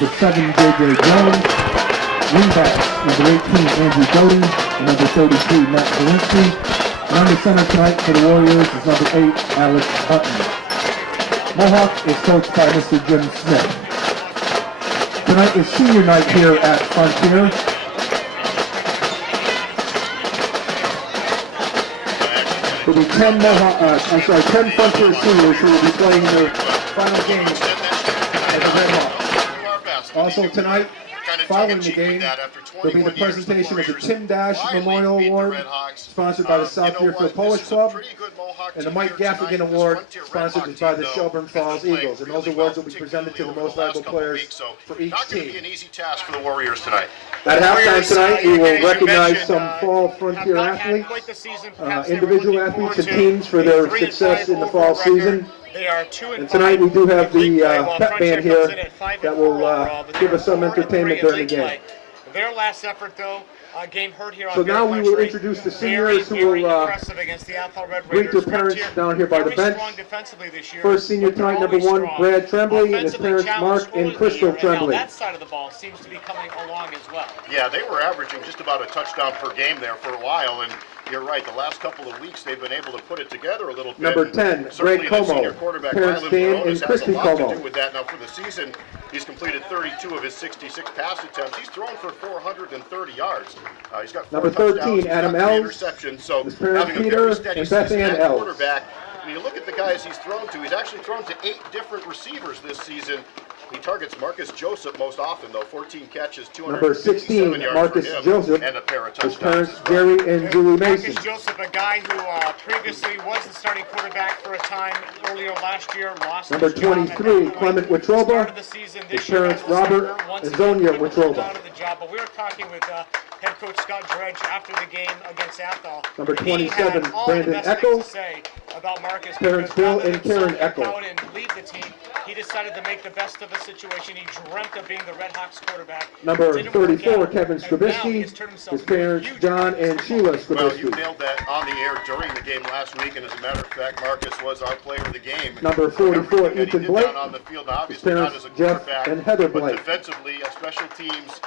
Number 7, J.J. Jones. Wingbacks, number 18, Andrew Doty, and number 33, Matt Zielinski. And under center tonight for the Warriors is number 8, Alex Hutton. Mohawk is coached by Mr. Jim Smith. Tonight is senior night here at Frontier. There will be 10 Frontier seniors who will be playing their final game as the Red Hawks. Also tonight, following the game, there will be the presentation of the Tim Dash Memorial Award, sponsored by the South Deerfield Polish Club, and the Mike Gaffigan Award, sponsored by the Shelburne Falls Eagles. And those awards will be presented to the most valuable players for each team. An easy task for the Warriors tonight. At halftime tonight, we will recognize some fall Frontier athletes, individual athletes and teams for their success in the fall season. And tonight we do have the pep band here that will give us some entertainment during the game. Their last effort, though, game heard here on So now we will introduce the seniors who will greet their parents down here by the bench. First senior tonight, number 1, Brad Tremblay, and his parents Mark and Crystal Tremblay. That side of the ball seems to be coming along as well. Yeah, they were averaging just about a touchdown per game there for a while, and you're right, the last couple of weeks they've been able to put it together a little bit. Number 10, Greg Como, parents Dan and Christy Como. To do with that. Now for the season, he's completed 32 of his 66 pass attempts. He's thrown for 430 yards. He's got 4 Number 13, Adam Ells, interceptions. So his parents having a Peter very steady and Beth season Ann at Ells. quarterback. When you look at the guys he's thrown to, he's actually thrown to 8 different receivers this season. He targets Marcus Joseph most often, though. 14 catches, 257 Number 16, yards Marcus for him, Joseph, and a pair of his touchdowns. parents Jerry and Julie Mason. Marcus Joseph, a guy who previously was the starting quarterback for a time earlier last year, lost Number his job 23, Clement Witroba, started the season his this year parents as the Robert starter, once and again, Zonia couldn't Witroba. hold on to the job, but we were talking with head coach Scott Dredge after the game against Athol. Number He had 27, all the Brandon best Eckel, things to say about Marcus, parents because Bill rather and than Karen sulk Eckel. out and leave the team, he decided to make the best of the situation. He dreamt of being the Red Hawks quarterback. Number Didn't work 34, out, Kevin and now he Strabisky, has turned himself his into a parents huge John part of and this Sheila Well, you Strabisky. nailed that on the air during the game last week, and as a matter of fact, Marcus was our player of the game. Number 44, Everything that he Ethan did Blake, down on the field, now, his obviously not parents as a Jeff quarterback, and Heather but Blake. defensively, special teams,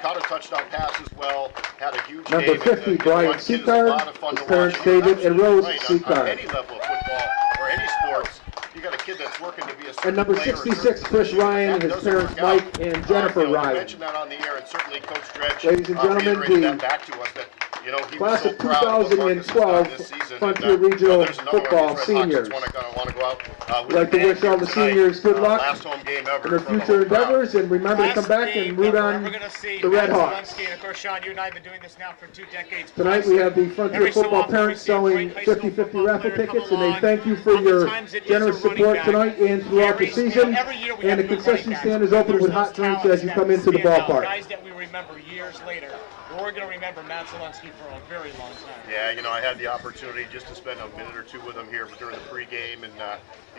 caught a touchdown pass as well, had a huge Number game. 50, and, Brian one kid is a Seacard, lot of fun his to parents watch. David and Absolutely Rose right. Seacard. On any level of football or any sports, you got a kid that's working to be a And number player, 66, Chris Ryan, his parents Mike and Jennifer You Ryan. mentioned that on the air, and certainly Coach Dredge Ladies and gentlemen, reiterated the that back to us that, you know, he Class was of so proud of what Marcus has done 2012 this season. Frontier And, Regional there's another one of football these Red Hawks. seniors. That's one I kind of want to go out with We'd like to the wish all the tonight. seniors good luck Last home game ever in their from the future whole crowd. endeavors, and remember to come back and root on the Red Hawks. And of course, Sean, you and I have been doing this now for 2 decades. Tonight we have the Frontier Every so football often we parents see a selling great high school 50-50 football raffle player come tickets, and they along. thank you for your Oftentimes it is generous a running support back. tonight and throughout the season. Every year we And have the good concession running stand backs, is open but with there's hot those drinks as you talents come that into the stand out, ballpark. Guys that we remember years later. We're going to remember Matt Zielinski for a very long time. Yeah, you know, I had the opportunity just to spend a minute or two with him here during the pregame, and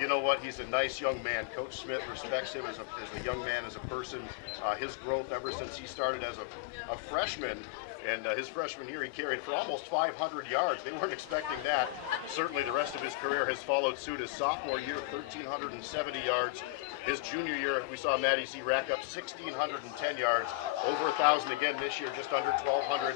you know what? He's a nice young man. Coach Smith respects him as a young man, as a person. His growth ever since he started as a freshman, and his freshman year he carried for almost 500 yards. They weren't expecting that. Certainly the rest of his career has followed suit. His sophomore year, 1,370 yards. His junior year, we saw Matty Z rack up 1,610 yards, over 1,000 again this year, just under 1,200.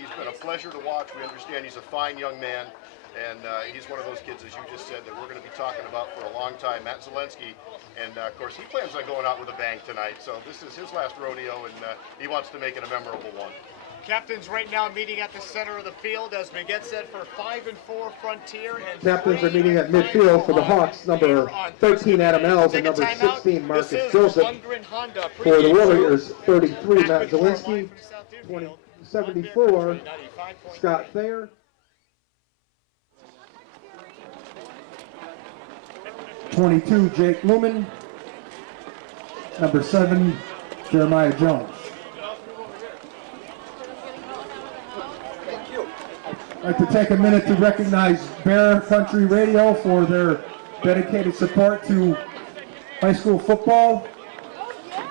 He's been a pleasure to watch. We understand he's a fine young man, and he's one of those kids, as you just said, that we're going to be talking about for a long time, Matt Zielinski. And, of course, he plans on going out with a bang tonight, so this is his last rodeo, and he wants to make it a memorable one. Captains right now meeting at the center of the field, as Miguel said, for 5 and 4 Frontier. And Captains are meeting at midfield for the Hawks, number 13 Adam Ells and number 16 Marcus Joseph. For the Warriors, 33 Matt Zielinski, 74 Scott Thayer, 22 Jake Lumen, number 7 Jeremiah Jones. I'd like to take a minute to recognize Bear Country Radio for their dedicated support to high school football.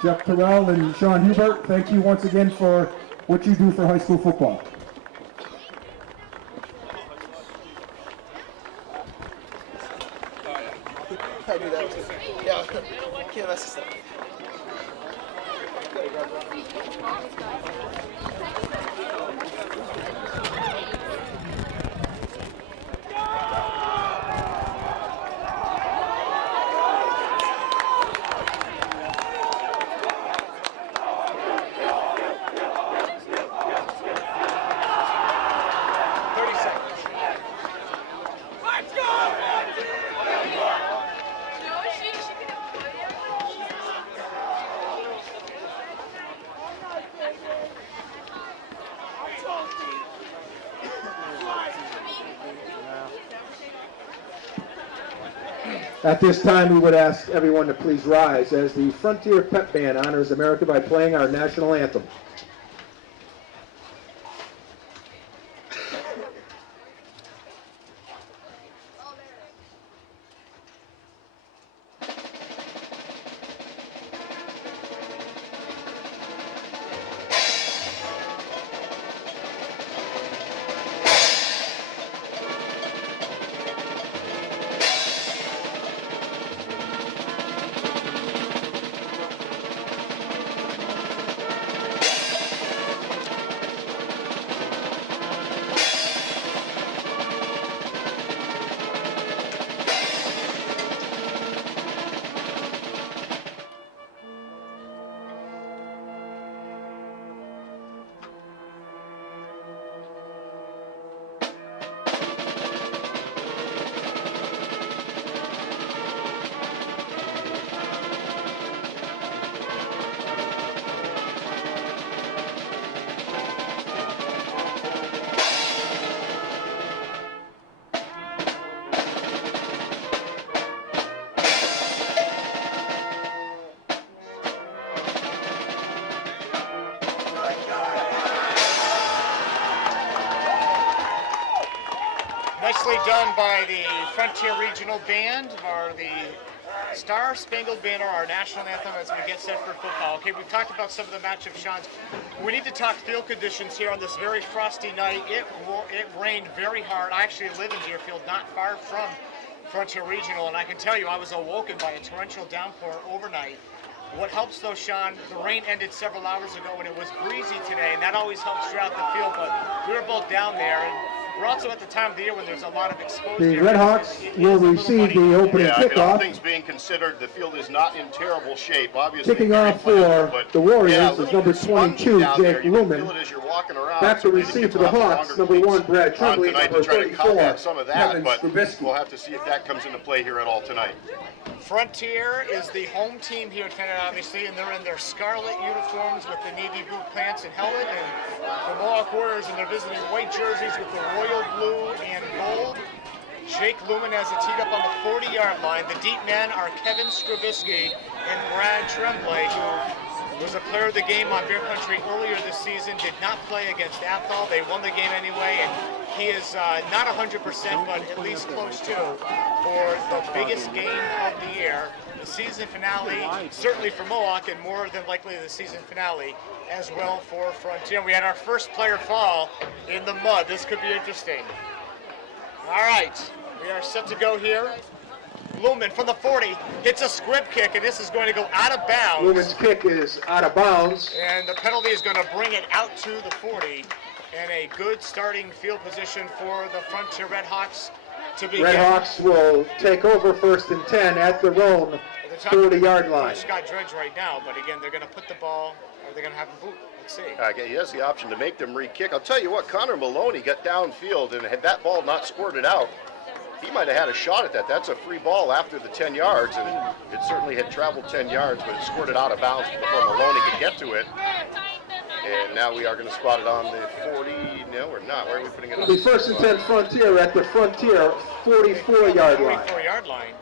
Jeff Terrell and Sean Hubert, thank you once again for what you do for high school football. I knew that was yeah. Can't mess this up. At this time, we would ask everyone to please rise as the Frontier Pep Band honors America by playing our national anthem. Nicely done by the Frontier Regional Band, or the Star Spangled Banner, our national anthem as we get set for football. Okay, we've talked about some of the matchup, Sean. We need to talk field conditions here on this very frosty night. It rained very hard. I actually live in Deerfield, not far from Frontier Regional, and I can tell you I was awoken by a torrential downpour overnight. What helps though, Sean, the rain ended several hours ago and it was breezy today, and that always helps throughout the field, but we were both down there, and we're also at the time of the year when there's a lot of exposed The areas. Redhawks will receive the opening Yeah, I mean, all kickoff. things being considered, the field is not in terrible shape. Obviously, Kicking very off plentiful, for but, the Warriors yeah, a is little number bit spongy 22, down there. Jake You can Lumen. feel it as you're walking around. Back to So we need receive get for the a couple Hawks, longer number cleats 1, Brad on Tremblay, tonight number to try to 34, combat some of that, Kevin but Strubisky. we'll have to see if that comes into play here at all tonight. Frontier is the home team here tonight, obviously, and they're in their scarlet uniforms with the navy blue pants and helmet, and the Mohawk Warriors in their visiting white jerseys with the royal blue and gold. Jake Lumen has it teed up on the 40-yard line. The deep men are Kevin Strubisky and Brad Tremblay, who was a player of the game on Bear Country earlier this season, did not play against Athol. They won the game anyway, and he is not 100%, but at least close to, for the biggest game of the year, the season finale, certainly for Mohawk, and more than likely the season finale as well for Frontier. We had our first player fall in the mud. This could be interesting. All right, we are set to go here. Lumen from the 40 hits a squib kick, and this is going to go out of bounds. Lumen's kick is out of bounds. And the penalty is going to bring it out to the 40. And a good starting field position for the Frontier Redhawks to begin. Redhawks will take over 1st and 10 at their own 40-yard line. Scott Dredge right now, but again, they're going to put the ball, or they're going to have him boot. Let's see. He has the option to make them re-kick. I'll tell you what, Connor Maloney got downfield, and had that ball not squirted out, he might have had a shot at that. That's a free ball after the 10 yards, and it certainly had traveled 10 yards, but it squirted out of bounds before Maloney could get to it. And now we are going to spot it on the 40. No, we're not. Where are we putting it on? The 1st and 10 Frontier at the Frontier 44-yard line. 44-yard line.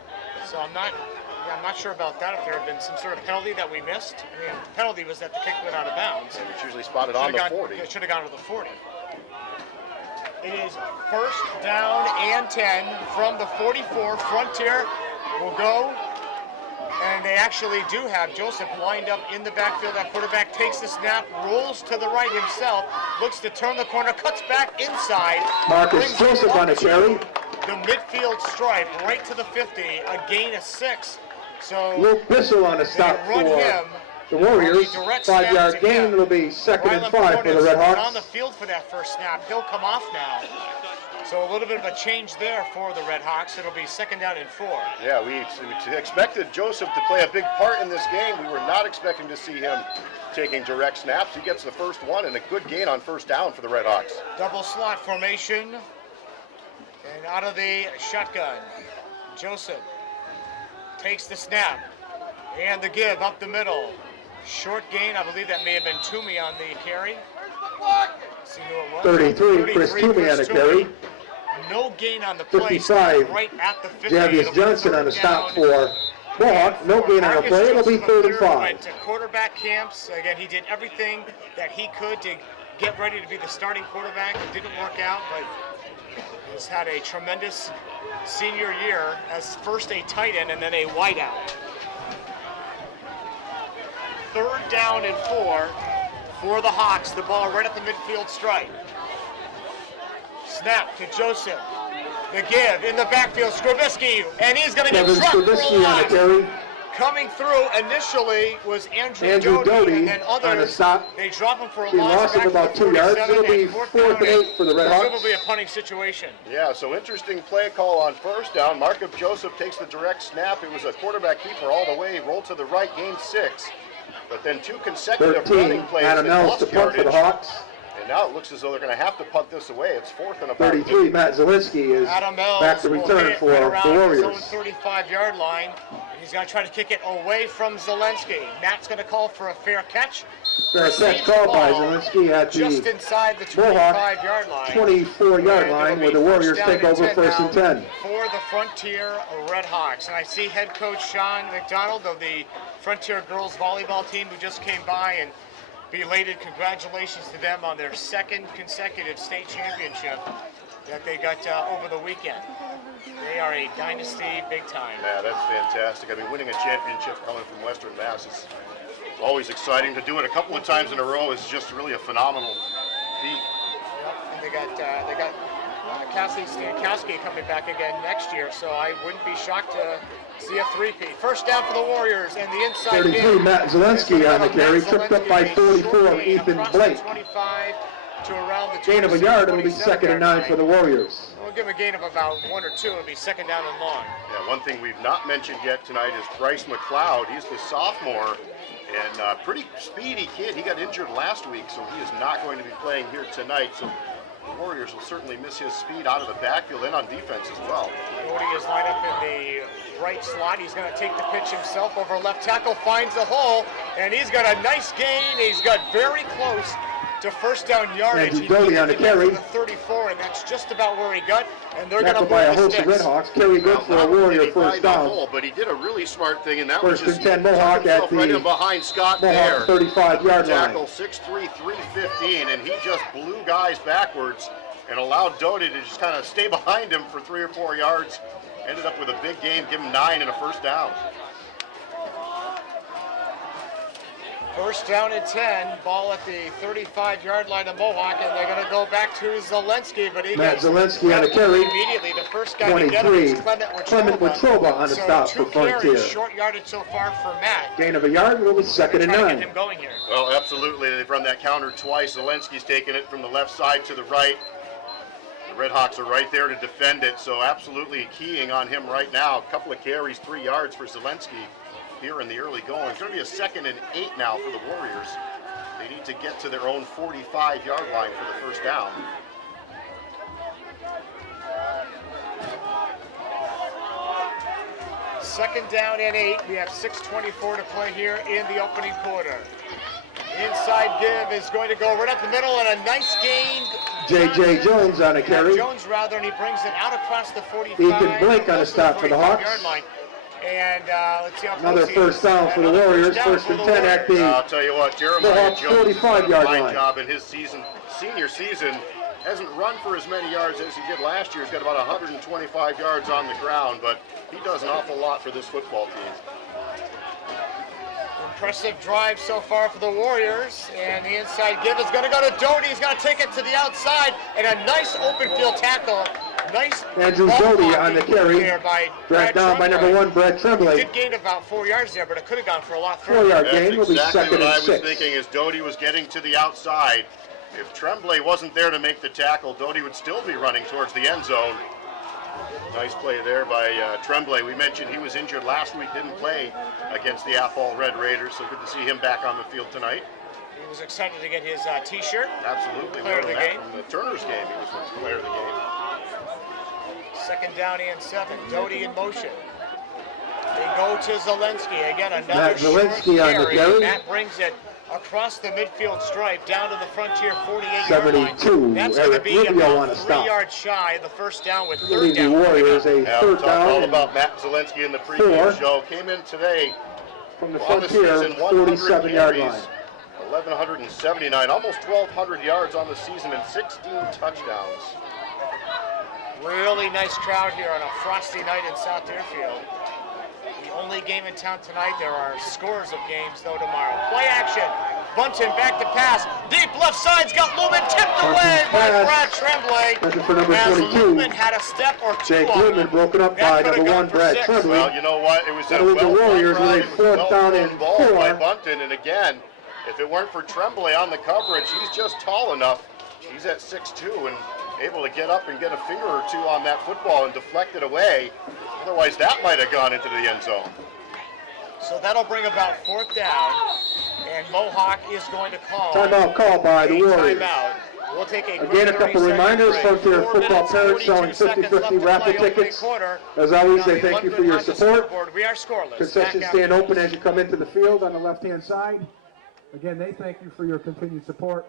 So I'm not sure about that, if there had been some sort of penalty that we missed. I mean, the penalty was that the kick went out of bounds. And it's usually spotted on the 40. It should have gone to the 40. It is 1st down and 10 from the 44. Frontier will go, and they actually do have Joseph lined up in the backfield. That quarterback takes the snap, rolls to the right himself, looks to turn the corner, cuts back inside. Marcus Joseph on a carry. The midfield stripe right to the 50, a gain of 6. So Luke Bissell on a they stop run for him the Warriors. Direct 5-yard snap to gain. him. It'll be 2nd and Rylan 5 for the Pagonis Red on Hawks. the field for that first snap. He'll come off now. So a little bit of a change there for the Red Hawks. It'll be 2nd down and 4. Yeah, we expected Joseph to play a big part in this game. We were not expecting to see him taking direct snaps. He gets the first one and a good gain on 1st down for the Red Hawks. Double slot formation. And out of the shotgun, Joseph takes the snap. And the give up the middle. Short gain. I believe that may have been Toomey on the carry. See who it was. 33, Chris Toomey on the carry. No gain on the play. 55, Right at the 50. Javius Johnson on the stop for Mohawk. No gain on the play. It'll be 3rd and 5. Went to quarterback camps. Again, he did everything that he could to get ready to be the starting quarterback. It didn't work out, but he's had a tremendous senior year as first a tight end and then a wideout. 3rd down and 4 for the Hawks. The ball right at the midfield stripe. Snap to Joseph. The give in the backfield. Skrabisky, and he's going to get Kevin dropped for a Skrabisky on the lot. carry. Coming through initially was Andrew Doty Doty, and then on the others, stop. they drop him for a He loss. lost him back to about the 2 yards. 47, It'll be and 4th and 8 for the Red Hawks. Presumably a punting situation. Yeah, so interesting play call on 1st down. Markup Joseph takes the direct snap. It was a quarterback keeper all the way, rolled to the right, gained 6. But then 2 consecutive 13, running plays Adam that Ellis to lost punt for the yardage. Hawks. And now it looks as though they're going to have to punt this away. It's 4th and about 33, Matt Zielinski is Adam Ells back to will return hit for right the around his own Warriors. 35-yard line. And he's going to try to kick it away from Zelensky. Matt's going to call for a fair catch. Fair catch Receives called the by ball Zielinski at just the inside the Mohawk 25-yard line. 24-yard line, where the Warriors take over 1st and 10. For the Frontier Red Hawks. And I see head coach Sean McDonald of the Frontier girls volleyball team who just came by, and belated congratulations to them on their 2nd consecutive state championship that they got over the weekend. They are a dynasty big time. Yeah, that's fantastic. I mean, winning a championship coming from Western Mass is always exciting. To do it a couple of times in a row is just really a phenomenal feat. Yep. And they got Cassie Stankowski coming back again next year, so I wouldn't be shocked to see a 3-peat. 1st down for the Warriors, and the inside 33, game. Matt Zielinski on the carry, tripped up by 44, Ethan Blake. 25 to around the Gain of a yard, it'll be 27 2nd and 9 for the Warriors. We'll give a gain of about 1 or 2. It'll be 2nd down and long. Yeah, one thing we've not mentioned yet tonight is Bryce McLeod. He's the sophomore and pretty speedy kid. He got injured last week, so he is not going to be playing here tonight. So the Warriors will certainly miss his speed out of the backfield and on defense as well. Doty is lined up in the right slot. He's going to take the pitch himself over left tackle, finds the hole, and he's got a nice gain. He's got very close to 1st down yardage. Andrew Doty on the carry. The 34, and that's just about where he got. And they're going to Tackled by a move the host of Red sticks. Hawks. Carry good for a Warrior 1st down. But he did a really smart thing, and that 1st was just and 10 Mohawk at the right in behind Scott Mohawk there. 35-yard Tackle line. 6'3", 315, and he just blew guys backwards and allowed Doty to just kind of stay behind him for 3 or 4 yards. Ended up with a big game, give him 9 and a 1st down. 1st down and 10. Ball at the 35-yard line of Mohawk, and they're going to go back to Zelensky, but he Matt gets Zielinski on the carry. immediately. The first guy to get him is 23, Clement Wetruba on the so stop 2 for Frontier. carries, short yardage so far for Matt. Gain of a yard, it'll be 2nd and Trying to 9. get him going here. Well, absolutely. They've run that counter twice. Zelensky's taken it from the left side to the right. The Red Hawks are right there to defend it, so absolutely keying on him right now. A couple of carries, 3 yards for Zelensky here in the early going. It's going to be a 2nd and 8 now for the Warriors. They need to get to their own 45-yard line for the 1st down. Second down and 8. We have 6:24 to play here in the opening quarter. Inside give is going to go right up the middle, and a nice gain. J.J. Jones on a carry. Jones rather, and he brings it out across the 45. Ethan Blake on a close to stop for the Hawks. 45-yard line. And let's see how Another close he is. 1st down for the Another Warriors. down 1st for and the 10 at Warriors. the I'll tell you what, Jeremiah Mohawk Jones has 45-yard done a fine line. job in his senior season. Hasn't run for as many yards as he did last year. He's got about 125 yards on the ground, but he does an awful lot for this football team. Impressive drive so far for the Warriors, and the inside give is going to go to Doty. He's going to take it to the outside, and a nice open field tackle Nice Andrew ball Doty blocking on the carry. there by Dragged down by Tremblay. number 1, Brad Tremblay. Did gain about 4 yards there, but it could have gone for a lot further. 4-yard That's gain will be exactly second what I and was 6. thinking as Doty was getting to the outside. If Tremblay wasn't there to make the tackle, Doty would still be running towards the end zone. Nice play there by Tremblay. We mentioned he was injured last week, didn't play against the Athol Red Raiders, so good to see him back on the field tonight. He was excited to get his T-shirt. Absolutely. Player of the game. From the Turner's game, he was the player of the game. Second down and 7. Doty in motion. They go to Zelensky. Again, another Matt Zelensky short on the carry. carry. Matt brings it across the midfield stripe down to the Frontier 48-yard 72. line. That's going to Eric be Rubio on about a 3 stop. yards shy of the first down with Lead third the down. Warriors a Yeah, we third talked down. all and about Matt Zelensky in the pregame show. Came in today from the on the Frontier season, 100 47-yard carries, line. 1,179, almost 1,200 yards on the season and 16 touchdowns. Really nice crowd here on a frosty night in South Deerfield. The only game in town tonight. There are scores of games, though, tomorrow. Play action. Bunton back to pass. Deep left side's got Lumen tipped away by Brad Tremblay. Looking for number As 22. Lumen had a step or two Jake on Lumen him. broken up That by could have number gone 1, for Brad 6. Tremblay. Well, you know what? It was a That'll leave the Warriors with a fourth down and ball by 4. Bunton, and again, if it weren't for Tremblay on the coverage, he's just tall enough. He's at 6'2" and able to get up and get a finger or two on that football and deflect it away. Otherwise, that might have gone into the end zone. So that'll bring about fourth down, and Mohawk is going to call Timeout call by the a Warriors. timeout. We'll take a Again, a quick couple 30-second reminders. break. Frontier 4 football minutes, parents 42 selling seconds 50/50 left to raffle play, opening tickets. quarter. As always, Now they the thank you Lundgren for your Honda support. scoreboard. We are scoreless. Concession Back stand after open this. as you come into the field on the left-hand side. Again, they thank you for your continued support.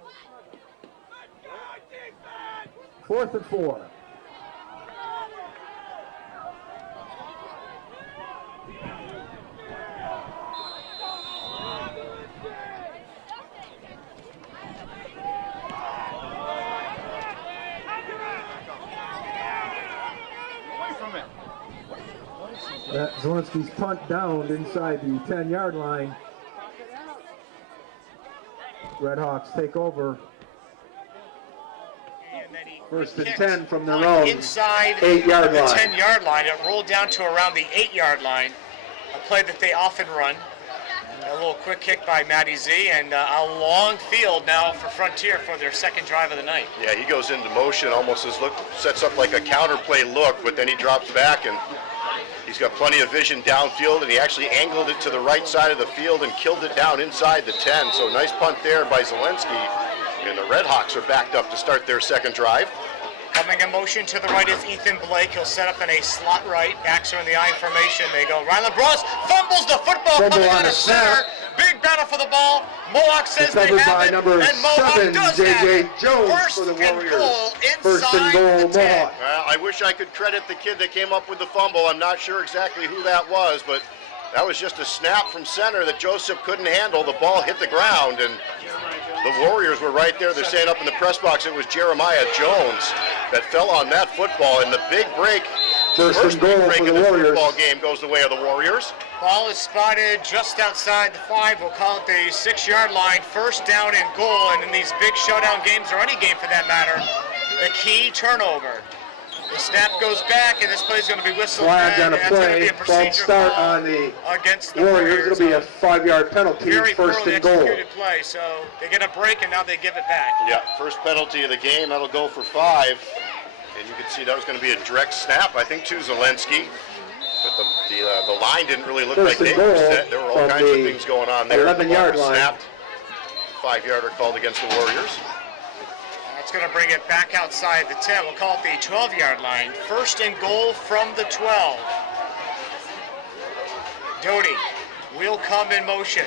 4th and 4. Zelensky's punt downed inside the 10-yard line. Redhawks take over. And then he First and kicked 10 from their on own inside 8-yard the line. 10-yard line. It rolled down to around the 8-yard line. A play that they often run. A little quick kick by Matty Z, and a long field now for Frontier for their second drive of the night. Yeah, he goes into motion, almost sets up like a counterplay look, but then he drops back and he's got plenty of vision downfield, and he actually angled it to the right side of the field and killed it down inside the 10. So nice punt there by Zelensky, and the Redhawks are backed up to start their second drive. Coming in motion to the right is Ethan Blake. He'll set up in a slot right. Backs are in the I formation. They go. Ryland Bros fumbles the football Fumble coming on out a of center. snap. Big battle for the ball. Mohawk says they Recovered have by it, number and Mohawk 7, does J.J. have it. Jones First for the and Warriors. goal First and inside goal, the 10. Mohawk. Well, I wish I could credit the kid that came up with the fumble. I'm not sure exactly who that was, but that was just a snap from center that Joseph couldn't handle. The ball hit the ground, and the Warriors were right there. They're saying up in the press box it was Jeremiah Jones that fell on that football, and the big break, First and big goal break for of the the Warriors. football game goes the way of the Warriors. Ball is spotted just outside the 5. We'll call it the 6-yard line. First down and goal, and in these big showdown games, or any game for that matter, the key turnover. The snap goes back, and this play is going to be whistled. Flag on a That's going to be play. a False procedure start call on the against the Warriors. It'll be a Warriors. 5-yard penalty. Very First poorly and goal. executed play, so they get a break, and now they give it back. Yeah, first penalty of the game. That'll go for 5. And you can see that was going to be a direct snap, I think, to Zelensky. But the line didn't really look First like and they were goal set. There were all from kinds of the things going on there. 11-yard The ball was line. snapped. 5-yarder called against the Warriors. That's going to bring it back outside the 10. We'll call it the 12-yard line. First and goal from the 12. Doty will come in motion.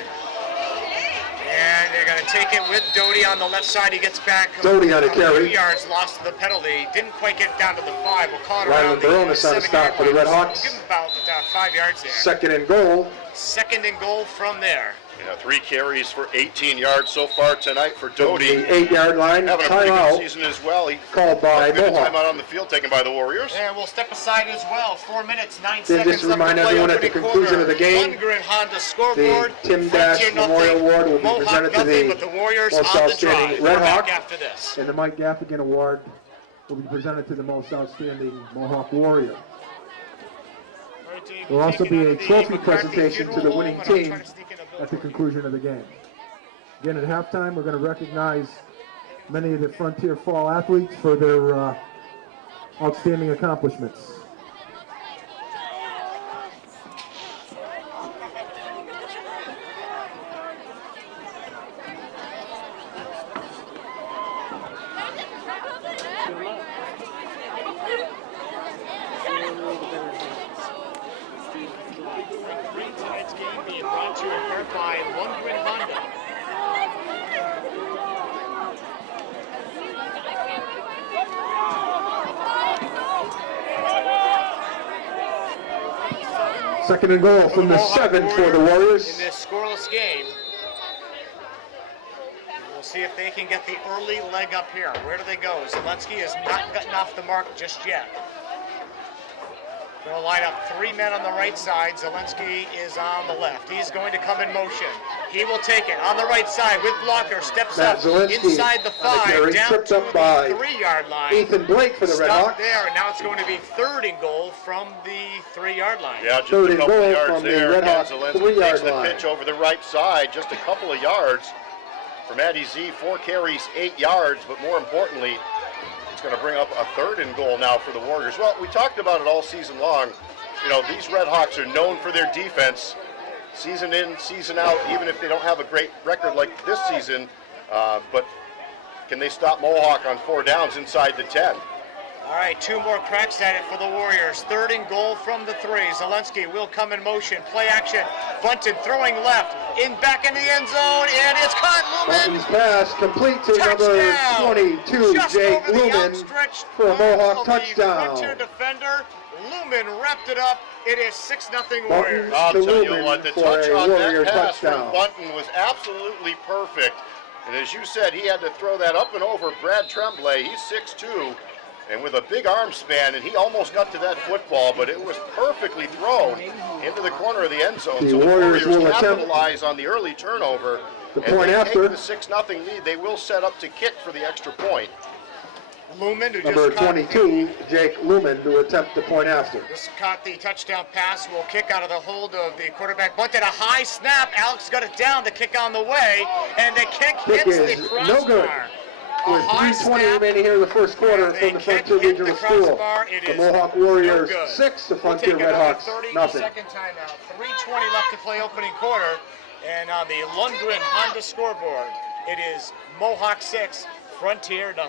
And they're going to take it with Doty on the left side. He gets back. Doty on a few carry. yards lost to the penalty. Didn't quite get down to the 5. We'll call it Ryland around the Baronis on a 7-yard stop for the line. Redhawks. Give him about 5 yards there. Second and goal. Second and goal from there. Yeah, 3 carries for 18 yards so far tonight for The Doty. 8-yard line. Having a pretty good Timeout season as well. He called by good Mohawk. timeout on the field taken by the Warriors. And we'll step aside as well. 4 minutes, 9 Then seconds just left remind to play, everyone at the opening conclusion quarter. of the game, Lundgren Honda scoreboard. the Tim Frontier Dash nothing, Memorial Award will be Mohawk presented to nothing, the but the Warriors most on the outstanding drive. We're back Redhawk. after this. And the Mike Gaffigan Award will be presented to the most outstanding Mohawk Warrior. There will also be a trophy presentation to the winning team at the conclusion of the game. Again, at halftime, we're going to recognize many of the Frontier Fall athletes for their outstanding accomplishments. Tonight's game being brought to you in part by Lundgren Honda. Second and goal from the 7 for the Warriors. In this scoreless game, we'll see if they can get the early leg up here. Where do they go? Zelensky has not gotten off the mark just yet. Going to line up 3 men on the right side. Zelensky is on the left. He's going to come in motion. He will take it on the right side with blocker. Steps up inside the 5, down to the 3-yard line. Ethan Blake for the Red Hawks. There, and now it's going to be 3rd and goal from the 3-yard line. Yeah, just a couple of yards there. Red Hawks, Zelensky takes the pitch over the right side, just a couple of yards from Eddie Z. 4 carries, 8 yards, but more importantly, it's going to bring up a 3rd and goal now for the Warriors. Well, we talked about it all season long. You know, these Red Hawks are known for their defense, season in, season out, even if they don't have a great record like this season. But can they stop Mohawk on 4 downs inside the 10? All right, 2 more cracks at it for the Warriors. 3rd and goal from the 3. Zelensky will come in motion. Play action. Bunton throwing left. Back in the end zone, and it's caught. Lumen. Bunton's pass complete to number 22, just Jake over Lumen, for a Mohawk touchdown. Frontier defender. Lumen wrapped it up. It is 6-0 Warriors. I'll tell you what, the touch on that pass from Bunton was absolutely perfect. And as you said, he had to throw that up and over Brad Tremblay. He's 6'2", and with a big arm span, and he almost got to that football, but it was perfectly thrown into the corner of the end zone. So the Warriors will capitalize on the early turnover. The point after the 6-0 lead, they will set up to kick for the extra point. Lumen, who number just caught 22, Jake Lumen, to attempt the point after. Just caught the touchdown pass. Will kick out of the hold of the quarterback. Bunted a high snap. Alex got it down. The kick on the way, and the kick hits the crossbar. No good. With 3:20 remaining here in the first quarter from the Frontier Regional School. The Mohawk Warriors 6, the Frontier Red Hawks 0. Second timeout. 3:20 left to play opening quarter, and on the Lundgren Honda scoreboard, it is Mohawk 6, Frontier 0.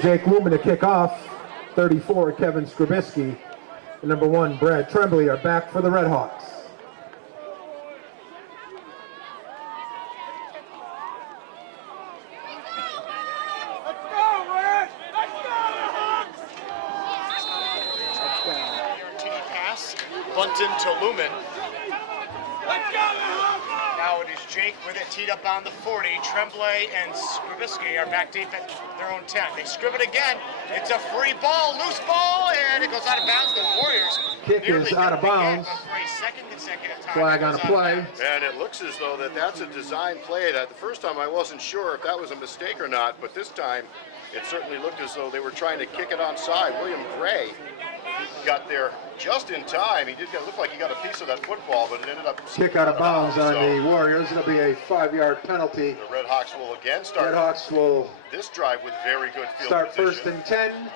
Jake Lumen to kick off. 34, Kevin Skrabisky. And number 1, Brad Tremblay are back for the Red Hawks. Guaranteed pass. Bunton to Lumen. Now it is Jake with it teed up on the 40. Tremblay and Skrabisky are back deep at their own 10. They scrib it again. It's a free ball, loose ball, and it goes out of bounds. The Warriors kick is out of bounds. For a second consecutive time. Flag on a play. And it looks as though that's a design play. That the first time I wasn't sure if that was a mistake or not, but this time it certainly looked as though they were trying to kick it onside. William Gray got there just in time. He did look like he got a piece of that football, but it ended up kick out of bounds on the Warriors. It'll be a 5-yard penalty. The Red Hawks will again start. Red Hawks will this drive with very good field start position. 1st and 10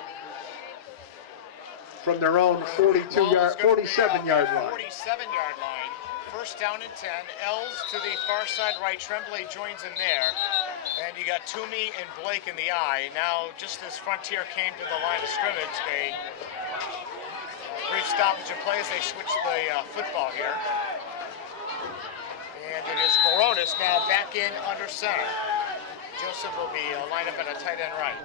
from their own 47-yard line. 47-yard line. First down and 10. Els to the far side right. Tremblay joins in there. And you got Toomey and Blake in the eye. Now, just as Frontier came to the line of scrimmage, a brief stoppage of play as they switch the football here. And it is Baronis now back in under center. Joseph will be lined up at a tight end right.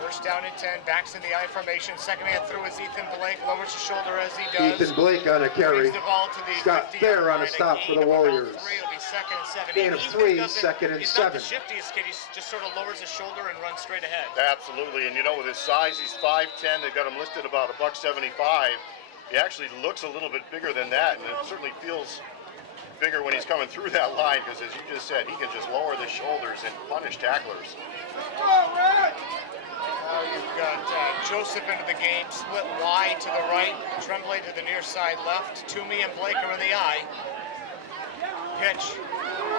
First down and 10, backs in the I formation. Second man through is Ethan Blake, lowers his shoulder as he does. Ethan Blake on a carry. Brings the ball to the Scott 50-yard Fair on a line. stop for the Gain of about Warriors. 3, it'll be second and 7. Gain of Ethan 3, doesn't- second and he's 7. not the shiftiest kid, he just sort of lowers his shoulder and runs straight ahead. Absolutely, and you know, with his size, he's 5'10". They've got him listed about $175. He actually looks a little bit bigger than that, and it certainly feels bigger when he's coming through that line, because as you just said, he can just lower the shoulders and punish tacklers. You've got Joseph into the game, split wide to the right, Tremblay to the near side left. Toomey and Blake are in the eye. Pitch.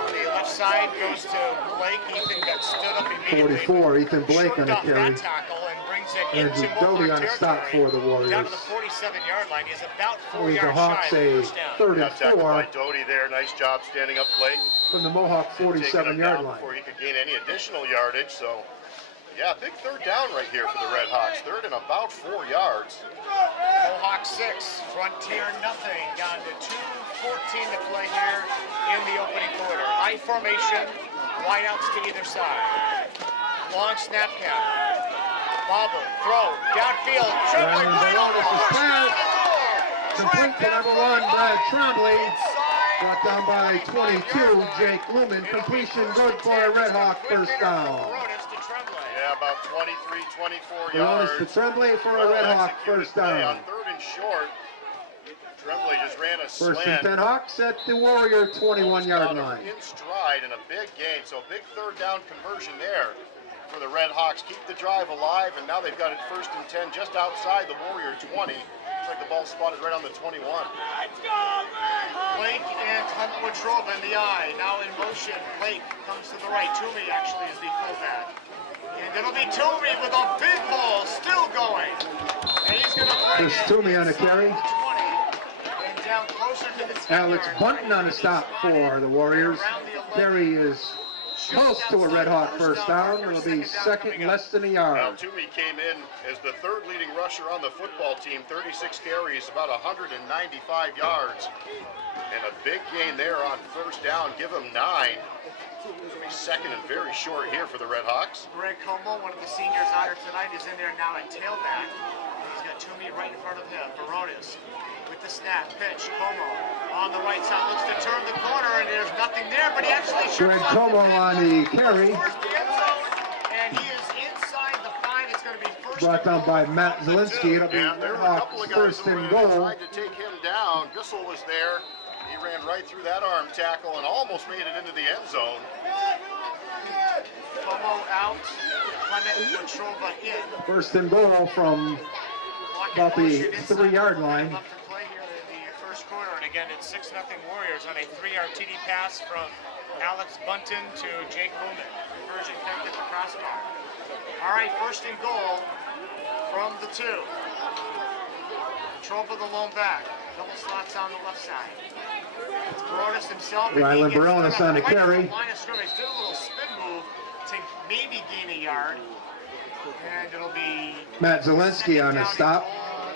The left side goes to Blake. Ethan got stood up immediately. 44, Ethan Blake on a Shortened off carry. that tackle and brings it Andrew into Doty Mohawk on a stop territory. for the Warriors. Down to the 47-yard line. He's about 4 The yards Hawks shy of a first down. third Got and tackled by 4 Doty there. Nice job standing up Blake. from the Mohawk Taking him 47-yard down line. before he could gain any additional yardage. So, yeah, big third down right here for the Red Hawks. Third and about 4 yards. Mohawk 6, Frontier nothing. Down to 2:14 to play here in the opening quarter. I formation, wideouts to either side. Long snap count. Bobble, throw, downfield. Tremblay right on the first down. Complete to number 1, Brad Tremblay. Brought down by 22, Jake Lumen. Completion good for a Red Hawk first down. Yeah, about 23, 24 Baronis yards. to Tremblay for a Red Hawk Well-executed first play down. on third and short. Tremblay just ran a First slant. and 10 Hawks at the Warrior 21-yard Got him line. in stride and a big gain. So big third down conversion there for the Red Hawks. Keep the drive alive, and now they've got it first and 10 just outside the Warrior 20. Looks like the ball spotted right on the 21. Blake and Woodrow in the eye. Now in motion. Blake comes to the right. Toomey actually is the fullback. And it'll be Toomey with a big ball still going. And he's going to bring Chris it Toomey on a carry. 20 and down closer to the 10. Alex Bunton on a stop for the Warriors. Carey is close to a Red Hawk first down. It'll be second less than a Now yard. Toomey came in as the third leading rusher on the football team. 36 carries, about 195 yards. And a big gain there on first down. Give him 9. It'll be second and very short here for the Red Hawks. Greg Como, one of the seniors honored tonight, is in there now at tailback. He's got Toomey right in front of him. Baronis with the snap, pitch. Como on the right side looks to turn the corner, and there's nothing there, but he actually Greg Como on the carry. towards the end zone, and he is inside the 5. It's going to be first. Brought down by Matt Zielinski. It'll be Yeah, there Red were a couple Hawks of guys first over and there that goal. tried to take him down. Bissell was there. He ran right through that arm tackle and almost made it into the end zone. Como out, Clement Petrova in. First and goal from about the 3-yard line. Left to play here in the first quarter, and again it's 6-0 Warriors on a 3-yard TD pass from Alex Bunton to Jake Lumen. Conversion kept at the crossbar. All right, first and goal from the 2. Petrova the lone back. Double slots on the left side. It's Baronis himself. and he Rylan gets Baronis stood up on the right from carry. the line of scrimmage. Did a little spin move to maybe gain a yard. And it'll be Matt Zielinski on a stop.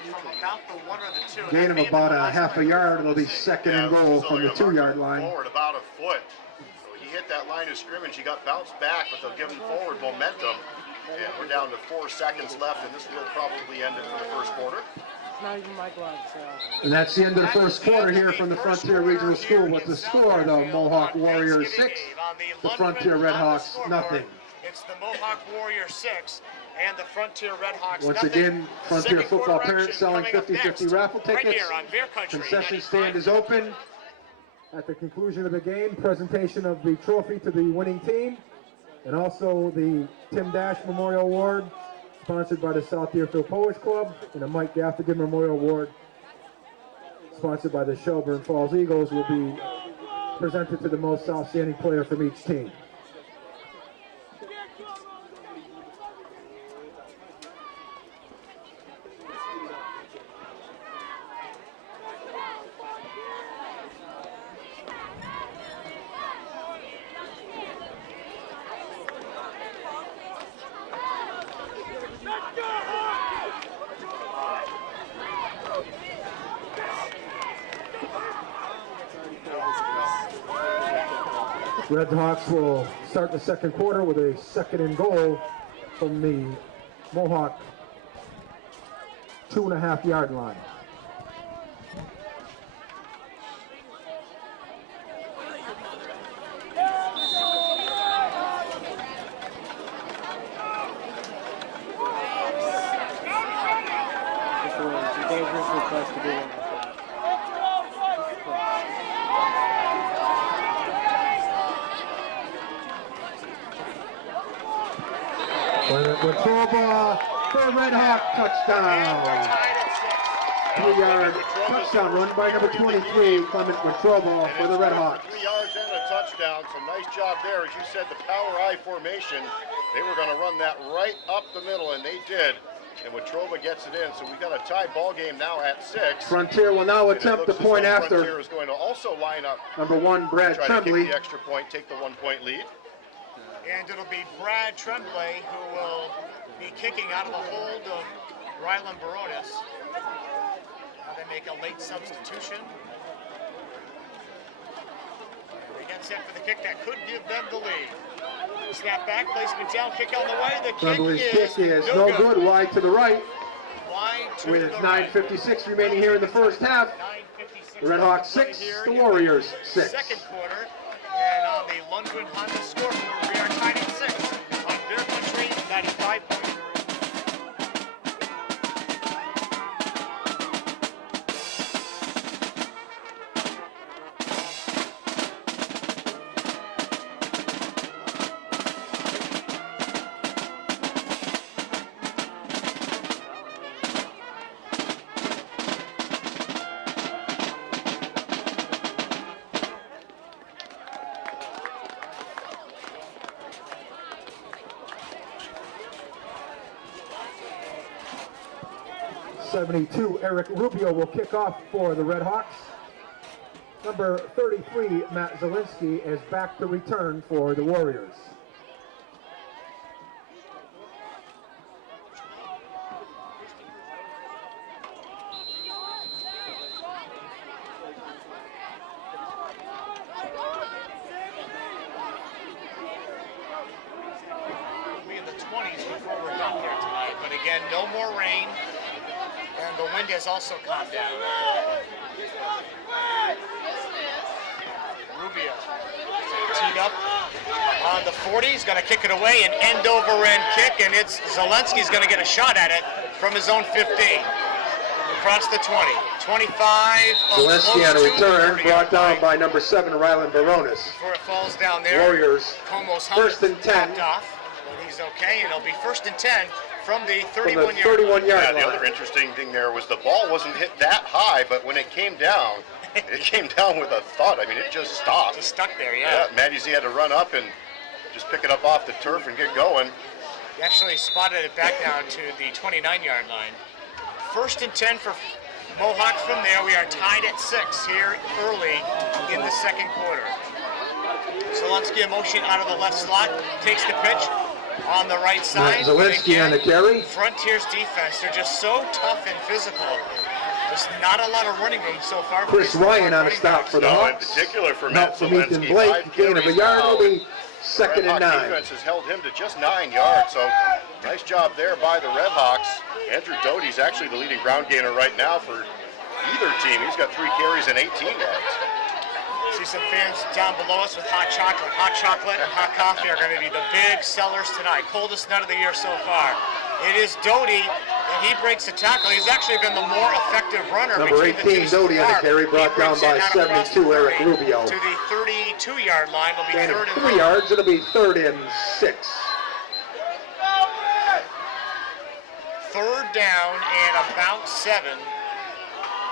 from about the 1 or the 2. Gain of about a half a yard. It'll be second and goal from the 2-yard line. Forward about a foot. So he hit that line of scrimmage. He got bounced back, but they'll give him forward momentum. And we're down to 4 seconds left, and this will probably end it for the first quarter. Not even my gloves, so. And that's the end of the first quarter here from the Frontier Regional School. With the score, the Mohawk Warriors 6, the Frontier Red Hawks nothing. It's the Mohawk Warriors 6 and the Frontier Red Hawks Once nothing. again, Frontier Second football quarter parents action selling coming up 50-50 next, raffle right tickets. here on Beer Country, Concession 95. stand is open. At the conclusion of the game, presentation of the trophy to the winning team, and also the Tim Dash Memorial Award, sponsored by the South Deerfield Poets Club, and the Mike Gaffigan Memorial Award, sponsored by the Shelburne Falls Eagles, will be presented to the most outstanding player from each team. Red Hawks will start the second quarter with a second and goal from the Mohawk 2.5 yard line. Control ball for Red Hawk touchdown. 3-yard touchdown run by number 23, Clement Control for the Red Hawks. 3 yards and a touchdown, so nice job there. As you said, the power I formation, they were going to run that right up the middle, and they did. And Watrova gets it in, so we got a tie ball game now at 6. Frontier will now attempt the point after. Frontier is going to also line up. Number 1, Brad try Tremblay. To kick the extra point, take the 1-point lead. And it'll be Brad Tremblay who will be kicking out of the hold of Rylan Baronis. Now they make a late substitution. They get set for the kick that could give them the lead. Snap back, placement down, kick on the way. The Tremblay's kick is no good. Wide to the right. Wide to with the 9:56 remaining here in the first half. 9:56 The Red Hawks 6, the Warriors 6. Second quarter, and on the Lundgren Honda scoreboard, we are tied at 6 on Bear Country 95.3. .72, Eric Rubio will kick off for the Red Hawks. Number 33, Matt Zielinski, is back to return for the Warriors. We'll be in the 20s before we're done here tonight, but again, no more rain. And the wind has also calmed down. Rubio teed up on the 40. He's going to kick it away, an end over end kick, and it's Zielinski's going to get a shot at it from his own 15. Across the 20. 25. Zielinski on a return, brought down by number 7, Rylan Baronis. Before it falls down there. Warriors, Como's first and 10. Off, but he's okay, and it'll be first and 10. From the 31 yard line. Yeah, the other interesting thing there was the ball wasn't hit that high, but when it came down, it came down with a thud. I mean, it just stopped. Just stuck there, yeah. Matty Z had to run up and just pick it up off the turf and get going. He actually spotted it back down to the 29-yard line. First and 10 for Mohawks from there. We are tied at 6 here early in the second quarter. Zielinski in motion out of the left slot, takes the pitch. On the right side, Zielinski on the carry. Frontier's defense, they're just so tough and physical. There's not a lot of running room so far. Chris Ryan on a stop for the Hawks. In particular for Matt Zielinski. Blake, gain of a yard, will be second and 9. Defense has held him to just 9 yards, so nice job there by the Red Hawks. Andrew Doty's actually the leading ground gainer right now for either team. He's got 3 carries and 18 yards. See some fans down below us with hot chocolate. Hot chocolate and hot coffee are going to be the big sellers tonight. Coldest night of the year so far. It is Doty, and he breaks the tackle. He's actually been the more effective runner. Number 18, Doty on the carry, brought down by 72, Eric Rubio. To the 32-yard line. Will be gain third of and 3 yards. It'll be 3rd and 6. Third down and about 7.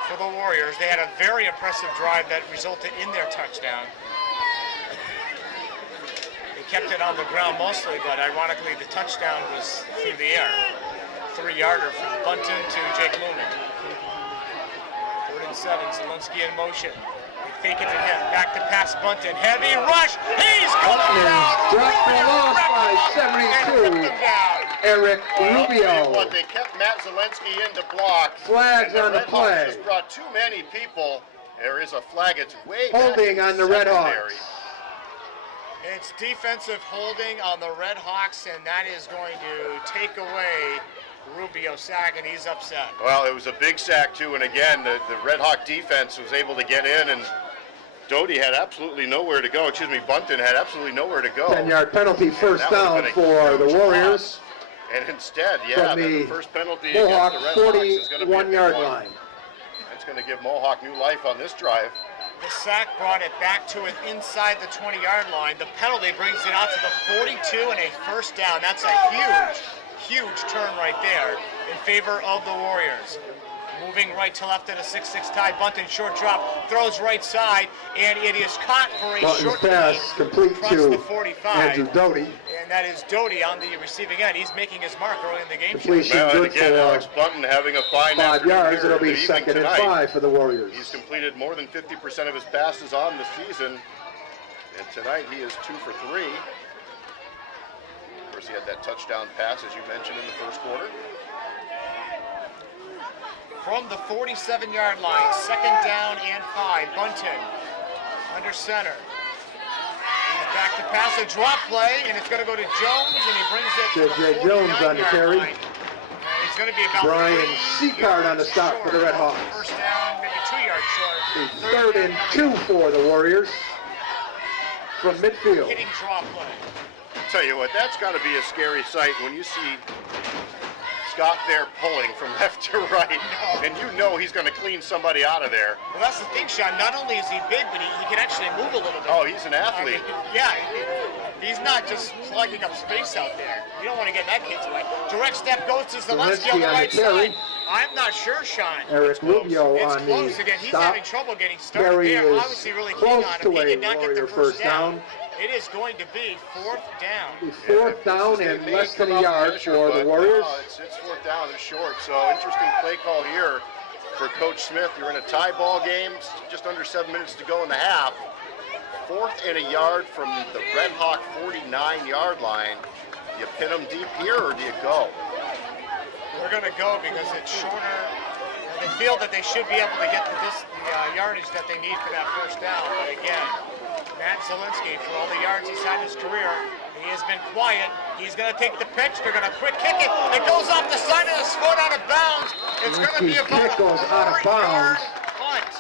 For the Warriors. They had a very impressive drive that resulted in their touchdown. They kept it on the ground mostly, but ironically the touchdown was through the air. 3-yarder from Bunton to Jake Moonen. 3rd and 7, Zielinski in motion. They fake it to him, back to pass Bunton. Heavy rush, he's going down! Dropped the loss by 72. Eric Rubio. What, they kept Matt Zielinski in to block. Flags on the play. Just brought too many people. There is a flag. It's way holding back on the Red Hawks. It's defensive holding on the Red Hawks, and that is going to take away Rubio's sack, and he's upset. Well, it was a big sack, too, and again, the Red Hawk defense was able to get in, and Doty had absolutely nowhere to go. Excuse me, Bunton had absolutely nowhere to go. 10-yard penalty, first That would've down been a for the huge Warriors. loss. And instead, yeah, From the the first penalty Mohawk against the Red Hawks is going to be a big 41-yard one. line. That's going to give Mohawk new life on this drive. The sack brought it back to inside the 20-yard line. The penalty brings it out to the 42 and a first down. That's a huge turn right there in favor of the Warriors. Moving right to left at a 6-6 tie. Bunton short drop, throws right side, and it is caught for a Bunton's short pass complete across to the 45. Andrew Doty. And that is Doty on the receiving end. He's making his mark early in the game. Completion Well, and good again, for Alex Bunton having a fine 5 afternoon yards. here It'll be evening second and tonight. 5 for the Warriors. He's completed more than 50% of his passes on the season, and tonight he is 2 for 3. Of course, he had that touchdown pass, as you mentioned, in the first quarter. From the 47-yard line, second down and 5. Bunton under center. He's back to pass a drop play, and it's going to go to Jones, and he brings it to J.J. the Jones on the 49-yard carry. line. And he's going to be about Brian 3 Seacard on the yards stop for the Red short. Hawks. First down, maybe 2 yards short. Third and 2 for the Warriors from midfield. Hitting drop play. I'll tell you what, that's got to be a scary sight when you see Scott there pulling from left to right, and you know he's going to clean somebody out of there. Well, that's the thing, Sean. Not only is he big, but he can actually move a little bit. Oh, he's an I athlete. mean, yeah, he's not just plugging up space out there. You don't want to get that kid's away. Direct step goes to Zelensky on the right side. I'm not sure, Sean. Eric Rubio It's on close the again. He's stop. having trouble getting started Carey there. is Obviously really keen close on to him. He a did not get the Warrior first first down. down. It is going to be fourth down. Fourth down and less than a yard for the Warriors. It's fourth down and short, so interesting play call here for Coach Smith. You're in a tie ball game, just under 7 minutes to go in the half. Fourth and a yard from the Red Hawk 49-yard line. Do you pin them deep here, or do you go? We're going to go because it's shorter. They feel that they should be able to get the yardage that they need for that first down. But again, Matt Zelensky, for all the yards he's had in his career, he has been quiet. He's going to take the pitch. They're going to quick kick it. It goes off the side of his foot out of bounds. It's going to be about kick goes out of a 4-yard bounds. punt.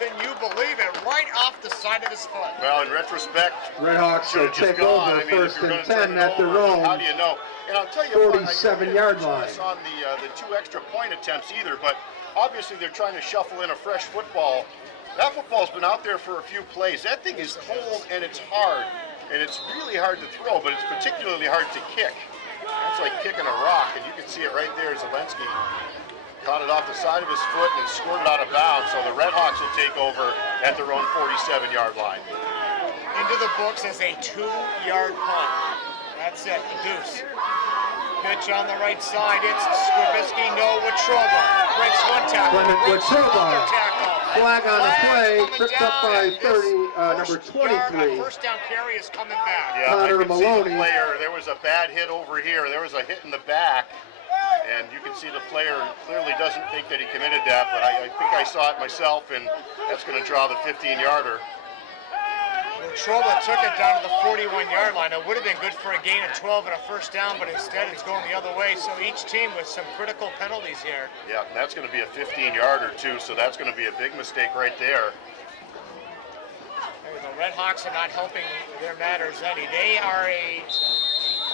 Can you believe it? Right off the side of his foot. Well, in retrospect, Red Hawks will should have just take gone. over I mean, if first you're and gonna turn 10 it at their over, own how do you know? And I'll tell you what, 47-yard line. on the 2 extra point attempts either, but obviously they're trying to shuffle in a fresh football. That football's been out there for a few plays. That thing is cold and it's hard, and it's really hard to throw, but it's particularly hard to kick. It's like kicking a rock, and you can see it right there. Zelensky caught it off the side of his foot and scored it out of bounds, so the Red Hawks will take over at their own 47-yard line. Into the books as a 2-yard punt. That's it, the deuce. Pitch on the right side, it's Skrbisky, no Watrova. Breaks one tackle, Clement breaks Watrova. another tackle. Flag on the play, coming tripped up down, by and this 30, number 23. First down carry is coming back. Yeah, I Connor can see the Maloney. player. There was a bad hit over here. There was a hit in the back, and you can see the player clearly doesn't think that he committed that, but I think I saw it myself, and that's going to draw the 15-yarder. Watrova took it down to the 41-yard line. It would have been good for a gain of 12 and a first down, but instead it's going the other way. So each team with some critical penalties here. Yeah, and that's going to be a 15-yarder too, so that's going to be a big mistake right there. The Red Hawks are not helping their matters any. They are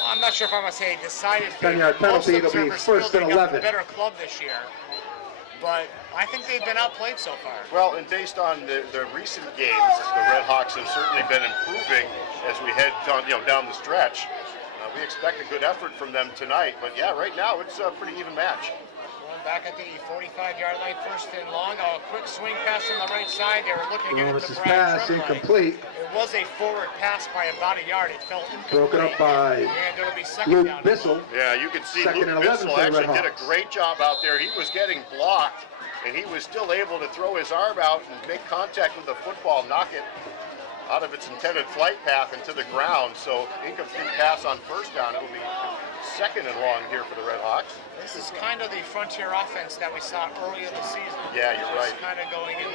I'm not sure if I'm going to say decided 10-yard penalty, it'll be first and 11. A better club this year, but I think they've been outplayed so far. Well, and based on the recent games, the Red Hawks have certainly been improving as we head down the stretch. We expect a good effort from them tonight, but yeah, right now it's a pretty even match. Going back at the 45-yard line, first and long. A quick swing pass on the right side. They were looking to get it to This Brad pass Tremblay. incomplete. It was a forward pass by about a yard. It fell incomplete. Broken up by and it'll be second Luke down. Bissell. Yeah, you can see Second Luke and 11 Bissell for the actually Red did a Hawks. great job out there. He was getting blocked, and he was still able to throw his arm out and make contact with the football, knock it out of its intended flight path into the ground. So incomplete pass on first down. It will be second and long here for the Red Hawks. This is kind of the frontier offense that we saw earlier this season. Yeah, you're right. Just kind of going in